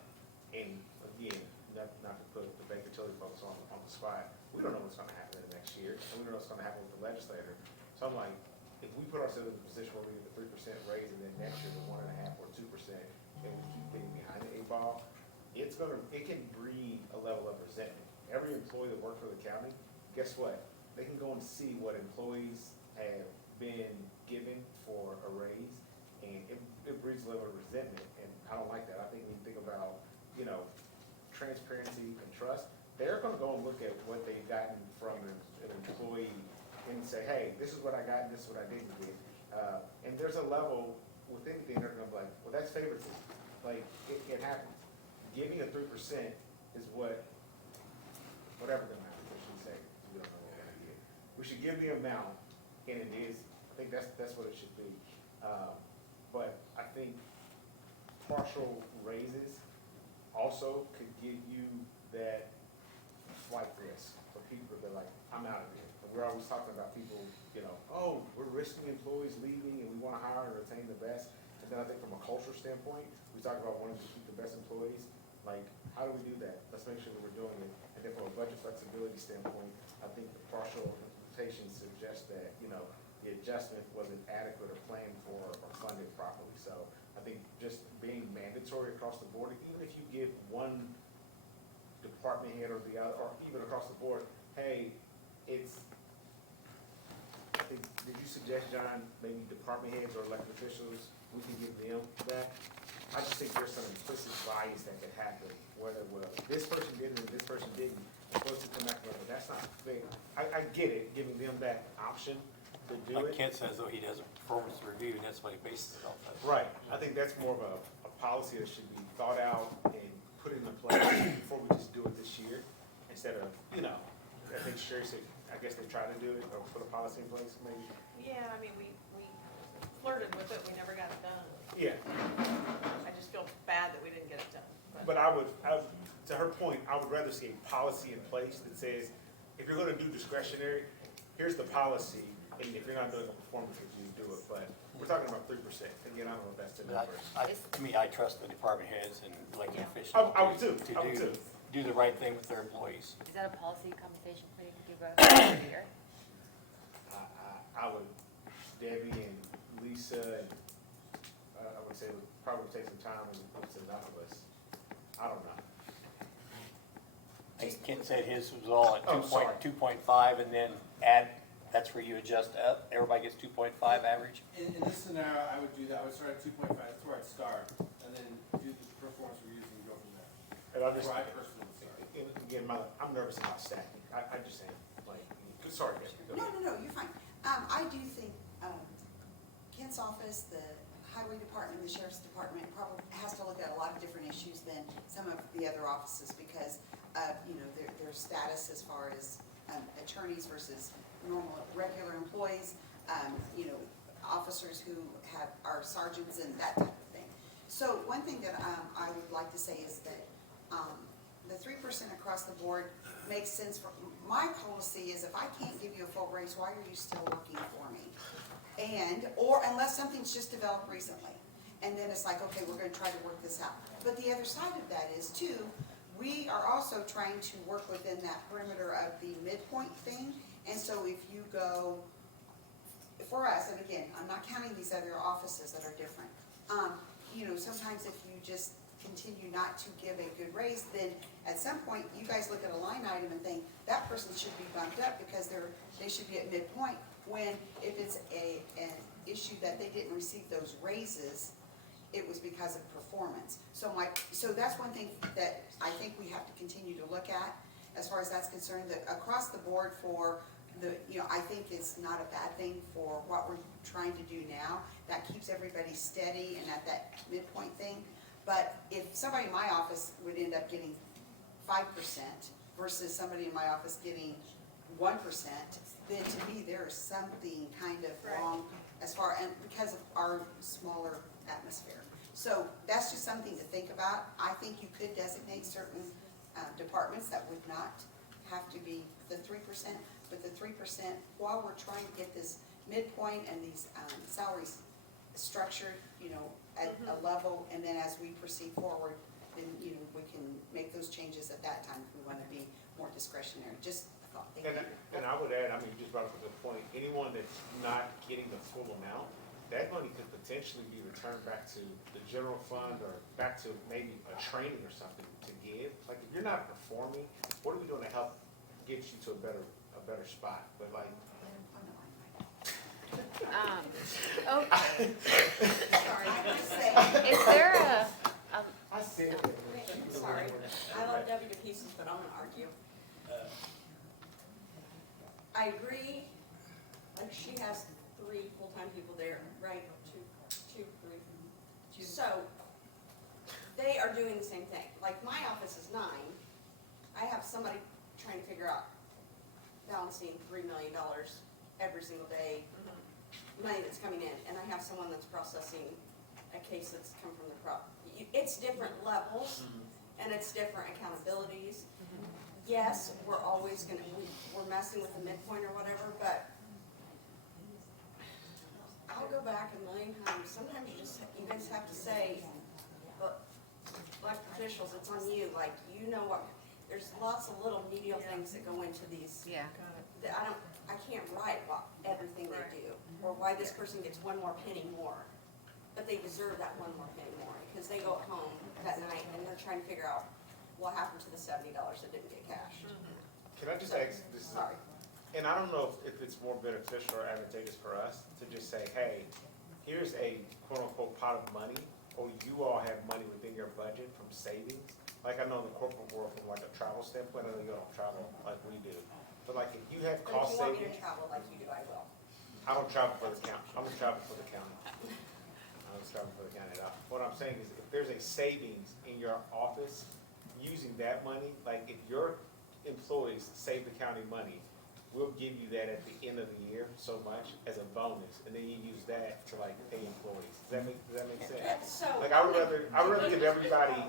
And again, not to put the bank utility folks on the spot, we don't know what's gonna happen in the next year, and we don't know what's gonna happen with the legislator. So I'm like, if we put ourselves in a position where we get the 3% raise and then next year the 1.5 or 2%, and we keep getting behind the 8 ball, it can breed a level of resentment. Every employee that works for the county, guess what? they can go and see what employees have been given for a raise, and it breeds a level of resentment, and I don't like that. I think when you think about, you know, transparency and trust, they're gonna go and look at what they've gotten from an employee and say, hey, this is what I got and this is what I didn't get. And there's a level with anything, they're gonna be like, well, that's favoritism. Like, it happens. Giving a 3% is whatever the amount is, I should say, we don't know what we're gonna get. We should give the amount, and it is, I think that's what it should be. But I think partial raises also could give you that flight risk for people that are like, I'm out of here. And we're always talking about people, you know, oh, we're risking employees leaving and we wanna hire and retain the best. And then I think from a culture standpoint, we talk about wanting to keep the best employees. Like, how do we do that? Let's make sure that we're doing it. And then from a budget flexibility standpoint, I think the partial implementation suggests that, you know, the adjustment wasn't adequate or planned for or funded properly. So I think just being mandatory across the board, even if you give one department head or the other, or even across the board, hey, I think, did you suggest, John, maybe department heads or elected officials, we can give them that? I just think there's some implicit bias that could happen, whether, well, this person did it and this person didn't. It's supposed to come back, but that's not fair. I get it, giving them that option to do Like it. Kent says, though, he does a performance review, and that's what he bases it off of. Right, I think that's more of a policy that should be thought out and put into place before we just do it this year, instead of, you know, I think Sherry said, I guess they tried to do it, or put a policy in place, maybe. Yeah, I mean, we flirted with it, we never got it done. Yeah, I just feel bad that we didn't get it done. but to her point, I would rather see a policy in place that says, if you're gonna do discretionary, here's the policy, and if you're not doing a performance review, do it, but we're talking about 3%. Again, I don't know if that's the But number. to me, I trust the department heads and elected officials. I would too, I would too. Do the right thing with their employees. Is that a policy compensation committee to give a year? I would, Debbie and Lisa, and, I would say, would probably take some time, and it's enough of us. I don't know. I think Kent said his was all at Oh, sorry. 2.5, and then add, that's where you adjust up, everybody gets 2.5 average? In this scenario, I would do that, I would start at 2.5, that's where I'd start, and then do the performance reviews and go from there. And I'm That's just, where I personally would start. and again, I'm nervous about stacking. I just saying, like, sorry, Debbie, go No, ahead. no, no, you're fine. I do think, Kent's office, the highway department, the sheriff's department probably has to look at a lot of different issues than some of the other offices because of, you know, their status as far as, attorneys versus normal, regular employees, you know, officers who are sergeants and that type of thing. So one thing that, I would like to say is that, the 3% across the board makes sense for, my policy is if I can't give you a full raise, why are you still working for me? Or unless something's just developed recently. And then it's like, okay, we're gonna try to work this out. But the other side of that is too, we are also trying to work within that perimeter of the midpoint thing. And so if you go, for us, and again, I'm not counting these other offices that are different. You know, sometimes if you just continue not to give a good raise, then at some point, you guys look at a line item and think, that person should be bumped up because they should be at midpoint, when if it's an issue that they didn't receive those raises, it was because of performance. So that's one thing that I think we have to continue to look at, as far as that's concerned, that across the board for you know, I think it's not a bad thing for what we're trying to do now. That keeps everybody steady and at that midpoint thing. But if somebody in my office would end up getting 5% versus somebody in my office getting 1%, then to me, there is something kind of wrong as far, and because of our smaller atmosphere. So that's just something to think about. I think you could designate certain departments that would not have to be the 3%, but the 3%, while we're trying to get this midpoint and these salaries structured, you know, at a level, and then as we proceed forward, then, you know, we can make those changes at that time if we want to be more discretionary. Just a thought. Thank you. And I would add, I mean, you just brought up a good point, anyone that's not getting the full amount, that money could potentially be returned back to the general fund or back to maybe a training or something to give. Like, if you're not performing, what are we doing to help get you to a better a better spot, but like, Okay, Sorry, I say, is there I said that. sorry, I love Debbie to pieces, but I'm gonna argue. I agree, like she has 3 full-time people there, right? Two, 3. So, they are doing the same thing. Like, my office is 9. I have somebody trying to figure out balancing $3 million every single day, money that's coming in, and I have someone that's processing a case that's come from the it's different levels, and it's different accountabilities. Yes, we're always gonna, we're messing with the midpoint or whatever, but I'll go back a million times. Sometimes you guys have to say, but elected officials, it's on you, like, you know what, there's lots of little medial things that go into these. yeah. That I can't write everything they do, or why this person gets 1 more penny more. But they deserve that 1 more penny more, because they go home that night and they're trying to figure out what happened to the $70 that didn't get cashed. can I just ask, this is, Sorry. and I don't know if it's more beneficial or advantageous for us to just say, hey, here's a quote-unquote pot of money, or you all have money within your budget from savings. Like I know in the corporate world, from like a travel standpoint, I know you don't travel like we do. But like if you have But if cost you want me savings, to travel like you do, I will. I don't travel for the county, I'm gonna travel for the county. I don't travel for the county at all. What I'm saying is if there's a savings in your office, using that money, like if your employees save the county money, we'll give you that at the end of the year so much as a bonus, and then you use that to like pay employees. Does that make sense? So. Like I would rather give everybody,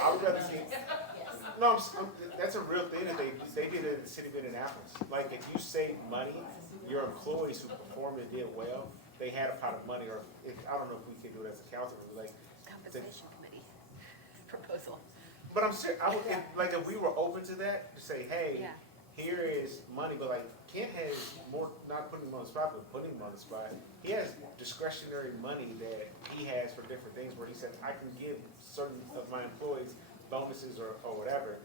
I would rather see, no, that's a real thing that they did it in the city of Indianapolis. Like if you save money, your employees who performed and did well, they had a pot of money, or if, I don't know if we can do it as a council, like. Compensation committee proposal. But I'm serious, I would, like, if we were open to that, to say, hey, Yeah. here is money, but like, Kent has more, not putting him on the spot, but putting him on the spot. He has discretionary money that he has for different things, where he says, I can give certain of my employees bonuses or whatever.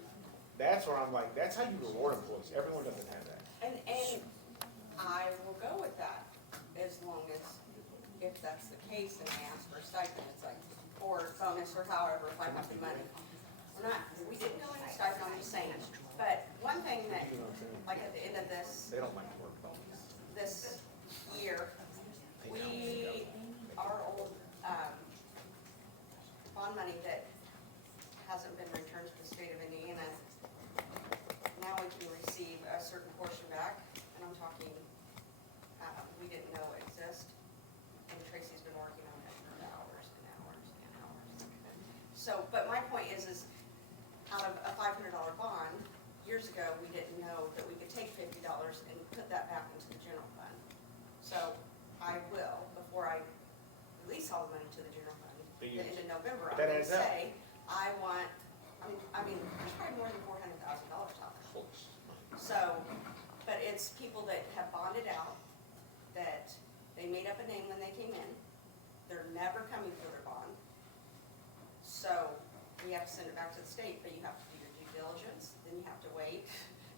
That's where I'm like, that's how you reward employees, everyone doesn't have that. And I will go with that, as long as, if that's the case, and I ask for a stipend, it's like, or bonus, or however, if I have the money. We didn't know any stipend, I'm just saying, but one thing that, like at the end of this, They don't like to work bonus. this year, our old, bond money that hasn't been returned to the state of Indiana, now we can receive a certain portion back, and I'm talking, we didn't know it exists, and Tracy's been working on it for hours and hours and hours. So, but my point is out of a $500 bond, years ago, we didn't know that we could take $50 and put that back into the general fund. So I will, before I release all the money to the general fund, at the end of November, I'm That gonna adds up. say, I want, I mean, there's probably more than $400,000 out there. So, but it's people that have bonded out, that they made up a name when they came in, they're never coming for their bond. So, we have to send it back to the state, but you have to do your due diligence, then you have to wait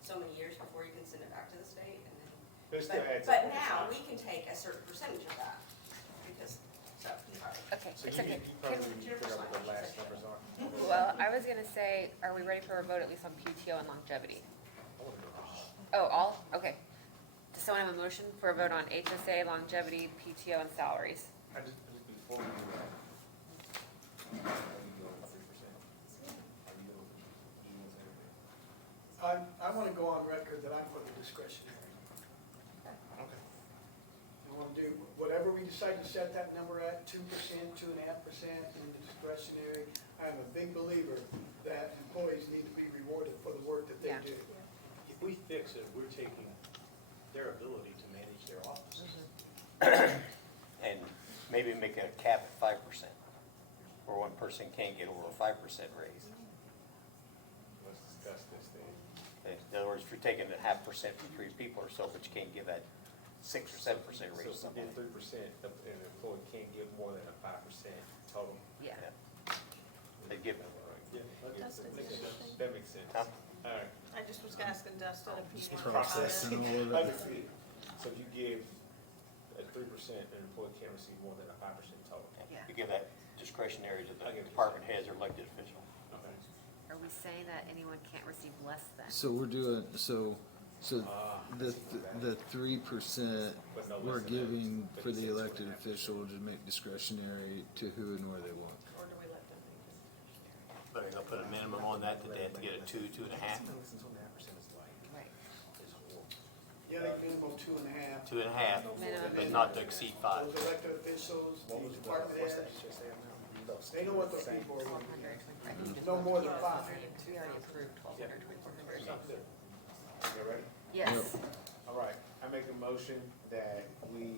so many years before you can send it back to the state, and then. But it still adds up But over now, time. we can take a certain percentage of that, because, so, sorry. Okay, So it's you okay. probably need to figure out what the last numbers are. Well, I was gonna say, are we ready for a vote at least on PTO and longevity? I wanna know. Oh, all, okay. Does someone have a motion for a vote on HSA, longevity, PTO, and salaries? I just before we do that. Are you going with 3%? Are you going with, do you want to say anything? I want to go on record that I'm for the discretionary. Okay. I want to do, whatever we decide to set that number at, 2%, 2.5% in the discretionary. I'm a big believer that employees need to be rewarded for the work that they Yeah. do. If we fix it, we're taking their ability to manage their offices. And maybe make a cap at 5%, where one person can't get over a 5% raise. Let's discuss this then. In other words, if you're taking a 0.5% from 3 people or so, but you can't give that 6 or 7% So raise to if we somebody. did 3%, an employee can't give more than a 5% total. Yeah. They give it. Yeah, that makes sense. Huh? All right. I I just was asking Dustin if he Just wanted to. processing all of it. Undefeated. So if you give a 3%, an employee can't receive more than a 5% total. Yeah. You give that discretionary to the department heads or elected official. Okay. Are we saying that anyone can't receive less than? So we're doing, so the 3% But no we're less than giving that. for the elected official to make discretionary to who and where they want. Or do we let them make it? But are you gonna put a minimum on that they have to get a 2, 2.5? Right. Yeah, they minimum 2.5. 2.5, Minimum. but not to exceed 5. Those elected officials, the department heads, they know what the people are gonna be. 1,200. No more than 5. We already approved 1,200, 2,400. You ready? Yes. All right, I make a motion that we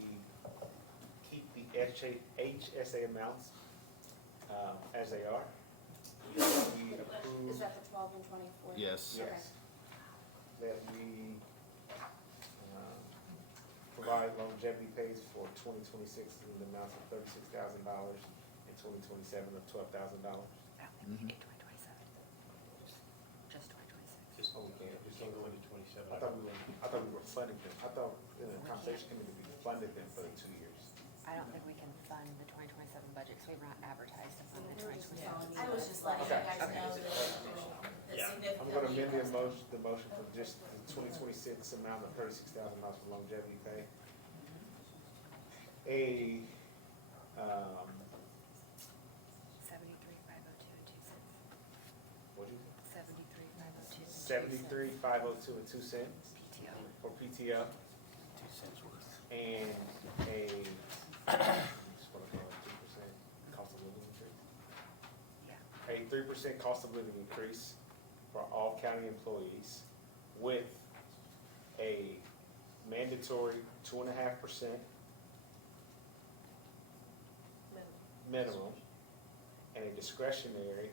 keep the HSA amounts as they are. We approve. Is that the 12 and 24? Yes. Yes. That we provide longevity pays for 2026 in the amount of $36,000 and 2027 of $12,000. I don't think we can get 2027. Just 2026. Oh, we can't. We can't go into 27. I thought we were funding them. I thought in the compensation committee we funded them for the 2 years. I don't think we can fund the 2027 budget because we've not advertised to fund the 2027. I was just letting you guys know that significantly. I'm gonna amend the motion for just the 2026 amount of $36,000 for longevity pay. A, 73,502 and 2 cents. what'd you say? 73,502 and 2 cents. 73,502 and 2 cents PTO. for PTO, 2 cents worth. and a, just wanna call it 3% cost of living increase. Yeah. A 3% cost of living increase for all county employees with a mandatory 2.5% minimum and a discretionary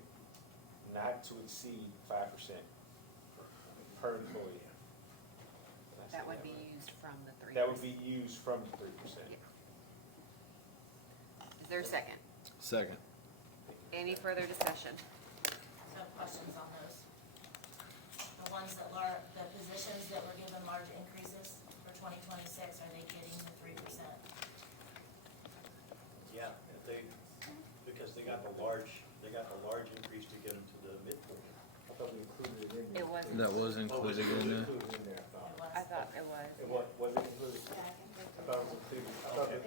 not to exceed 5% per employee. That would be used from the 3%. That would be used from the 3%. Yeah. Is there a second? Second. Any further discussion? No questions on those. The ones that the positions that were given large increases for 2026, are they getting the 3%? Yeah, because they got the large increase to get them to the midpoint. I thought we included it in there. It wasn't. That was included in there. Included in there, I thought. I thought it was. It was it included? I thought it was included. I thought it.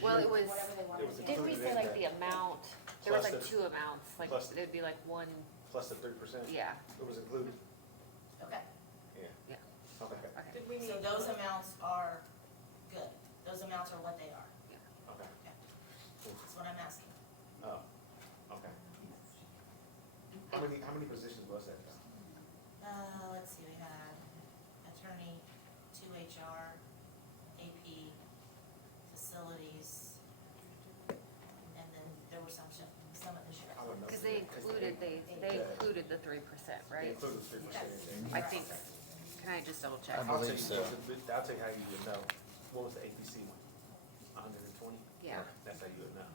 Well, it was, It was didn't we included say in like there. the amount? There was Plus like the- 2 amounts, like plus- it'd be like one, Plus the 3%? yeah, It was included? Okay, Yeah. yeah, Okay, okay. Did we so need, those amounts are good. Those amounts are what they are. okay. That's what I'm asking. Oh, okay. How many positions was that? Let's see, we had attorney, 2 HR, AP, facilities, and then there were some of the sheriff. I wouldn't know. Because they included the 3%, They right? included 3% in there. I think, can I just double check? I believe so. I'll tell you how you would know. What was the APC one? 120? Yeah. That's how you would know.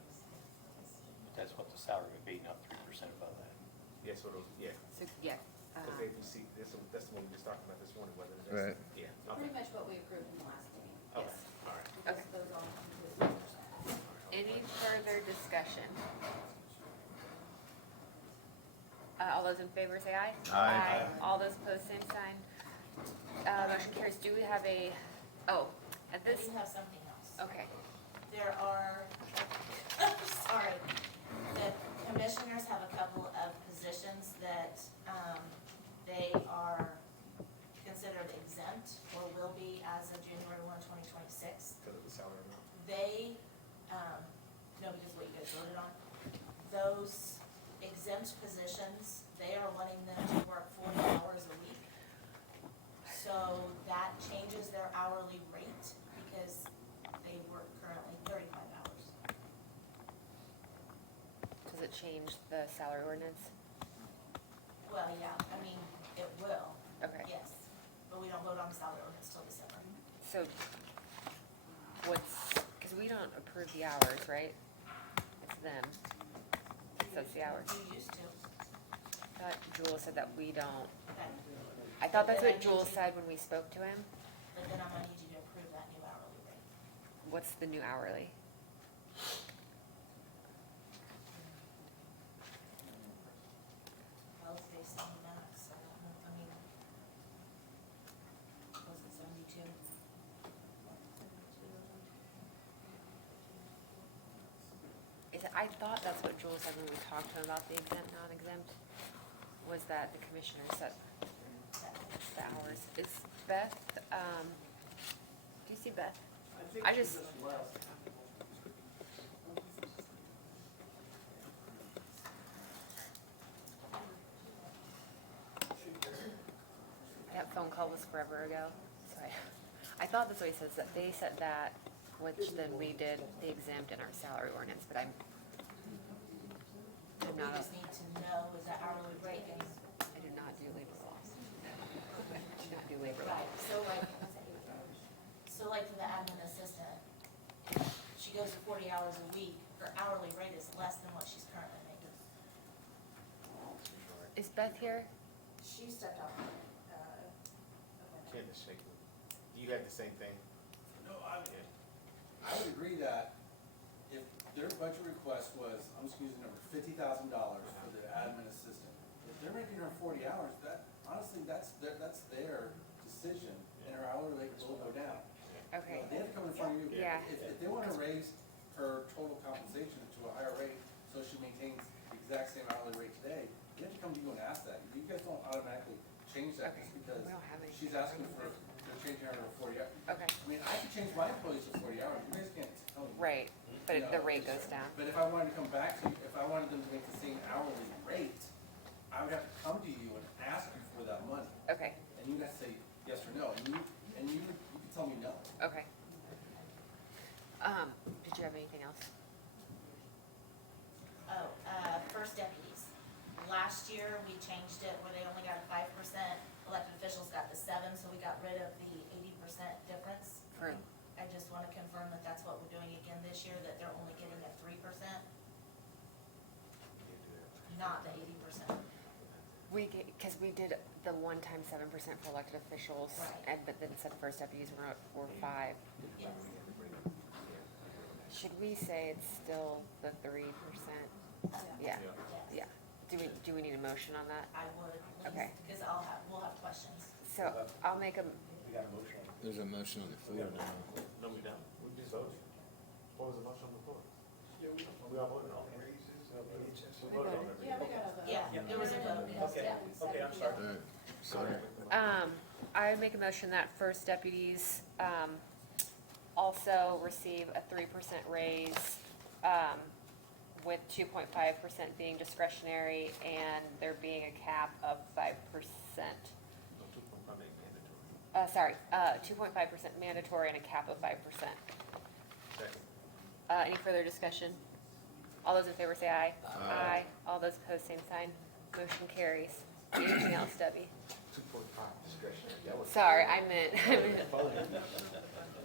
That's what the salary would be, not 3% above that. Yes, what it was, yeah. So, yeah, Because APC, that's the one we just talked about this morning, whether it's. Right. Yeah, Pretty okay. much what we approved in the last meeting. Okay, yes. all right. Okay. Those all include 3%. Any further discussion? All those in favor say aye. Aye. All those opposed, same sign. Motion carries. Do we have at I this, do have something else. okay. There are, sorry, the commissioners have a couple of positions that, they are considered exempt or will be as of January 1, 2026. Because of the salary amount. They, no, because what you guys voted on, those exempt positions, they are wanting them to work 40 hours a week. So that changes their hourly rate because they work currently 35 hours. Does it change the salary ordinance? Well, yeah, I mean, it will, Okay. yes, but we don't vote on the salary ordinance till December. So because we don't approve the hours, right? It's them. So it's the hours. You used to. I thought Jewel said that we don't. Okay. I thought that's But then what I Jules need you- said when we spoke to him. But then I'm gonna need you to approve that new hourly rate. What's the new hourly? Well, it's based on max, so I don't know, I mean, was it 72? I thought that's what Jules said when we talked to him about the exempt, non-exempt, was that the commissioner set the hours. Is Beth, do you see Beth? think I she just- left. That phone call was forever ago, so I thought that's what he says, that they said that, which then we did the exempt in our salary ordinance, but I'm We not, just need to know is that hourly rate and. I do not do labor laws. I do not do labor law. Right, so like for the admin assistant, she goes to 40 hours a week, her hourly rate is less than what she's currently making. Is Beth here? She stepped out. Candace shaking. You had the same thing? No, I would agree that if their budget request was, I'm just using the number, $50,000 for the admin assistant. If they're making her 40 hours, that, honestly, that's their decision, and her hourly rate will go down. Okay. They have to come in front of you. Yeah. If they wanna raise her total compensation to a higher rate, so she maintains the exact same hourly rate today, you have to come to you and ask that. You guys don't automatically change that just because We don't have any. she's asking for, they're changing her to 40 hours. Okay, I mean, I could change my employees to 40 hours, you guys can't tell me. right, but the rate goes down. But if I wanted to come back to you, if I wanted them to make the same hourly rate, I would have to come to you and ask you for that money. Okay, And you guys say yes or no, and you can tell me no. okay. Did you have anything else? Oh, first deputies. Last year, we changed it where they only got 5%, elected officials got the 7, so we got rid of the 80% difference. For- I just wanna confirm that that's what we're doing again this year, that they're only getting a 3%, not the 80%. We get, cause we did the one-time 7% for elected officials, Right. and, but then said first deputies were 5. Yes. Should we say it's still the 3%? Yeah, yeah. Do we need a motion on that? I would, Okay. because we'll have questions. So I'll make a, We got a motion. There's a motion on the floor now. No, we don't. We just voted. What was the motion on the floor? We all voted on it. We voted on it. Yeah, we got a vote. Yeah, there was a vote, yes, Okay, yeah. okay, I'm sorry. Sorry. I would make a motion that first deputies, also receive a 3% raise, with 2.5% being discretionary and there being a cap of 5%. No, 2.5 ain't mandatory. 2.5% mandatory and a cap of 5%. Second. Any further discussion? All those in favor say aye. Aye. All those opposed, same sign. Motion carries. Anything else, Debbie? 2.5 discretionary. That was- Sorry, I meant,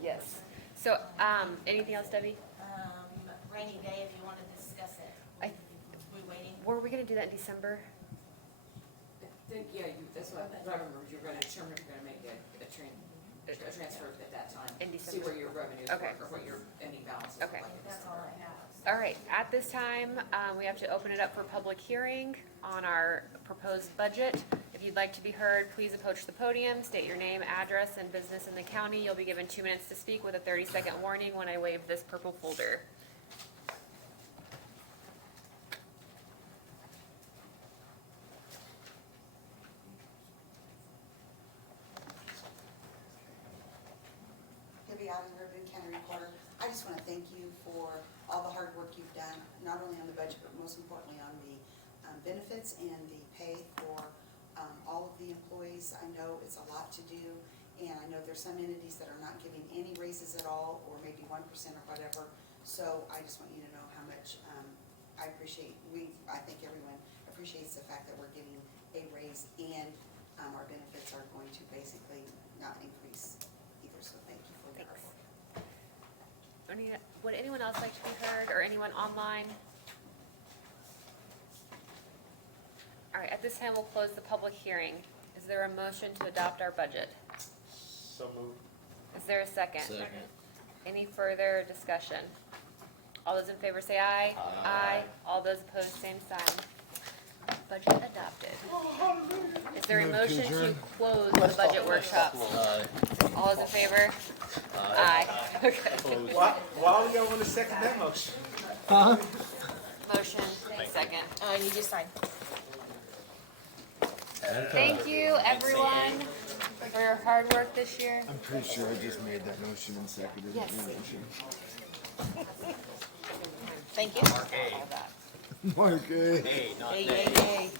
yes. So, anything else, Debbie? Rainy day, if you wanna discuss it. We waiting? Were we gonna do that in December? I think, yeah, that's what I remember, you're gonna determine if you're gonna make a transfer at that time. In See December. where your revenues Okay. were, or what your ending balance is Okay. like. That's all I have. All right, at this time, we have to open it up for public hearing on our proposed budget. If you'd like to be heard, please approach the podium, state your name, address, and business in the county. You'll be given 2 minutes to speak with a 30-second warning when I wave this purple folder. Debbie Allinger, Boone County Recorder. I just want to thank you for all the hard work you've done, not only on the budget, but most importantly on the benefits and the pay for all of the employees. I know it's a lot to do, and I know there's some entities that are not giving any raises at all, or maybe 1% or whatever. So I just want you to know how much I appreciate, I think everyone appreciates the fact that we're getting a raise and our benefits are going to basically not increase either, so thank you for your hard work. Would anyone else like to be heard, or anyone online? All right, at this time, we'll close the public hearing. Is there a motion to adopt our budget? So moved. Is there a second? Second. Any further discussion? All those in favor say aye. Aye. All those opposed, same sign. Budget adopted. Is there a Move to motion to adjourn. close the budget workshop? All those in favor? Aye. Okay. Why y'all wanna second that motion? Huh? Motion, second. You just signed. Thank you, everyone, for your hard work this year. I'm pretty sure I just made that motion and seconded Yes. the motion. Thank you. Mark A. All that. Mark, eh? Hey, not Yay, nay. yay, yay.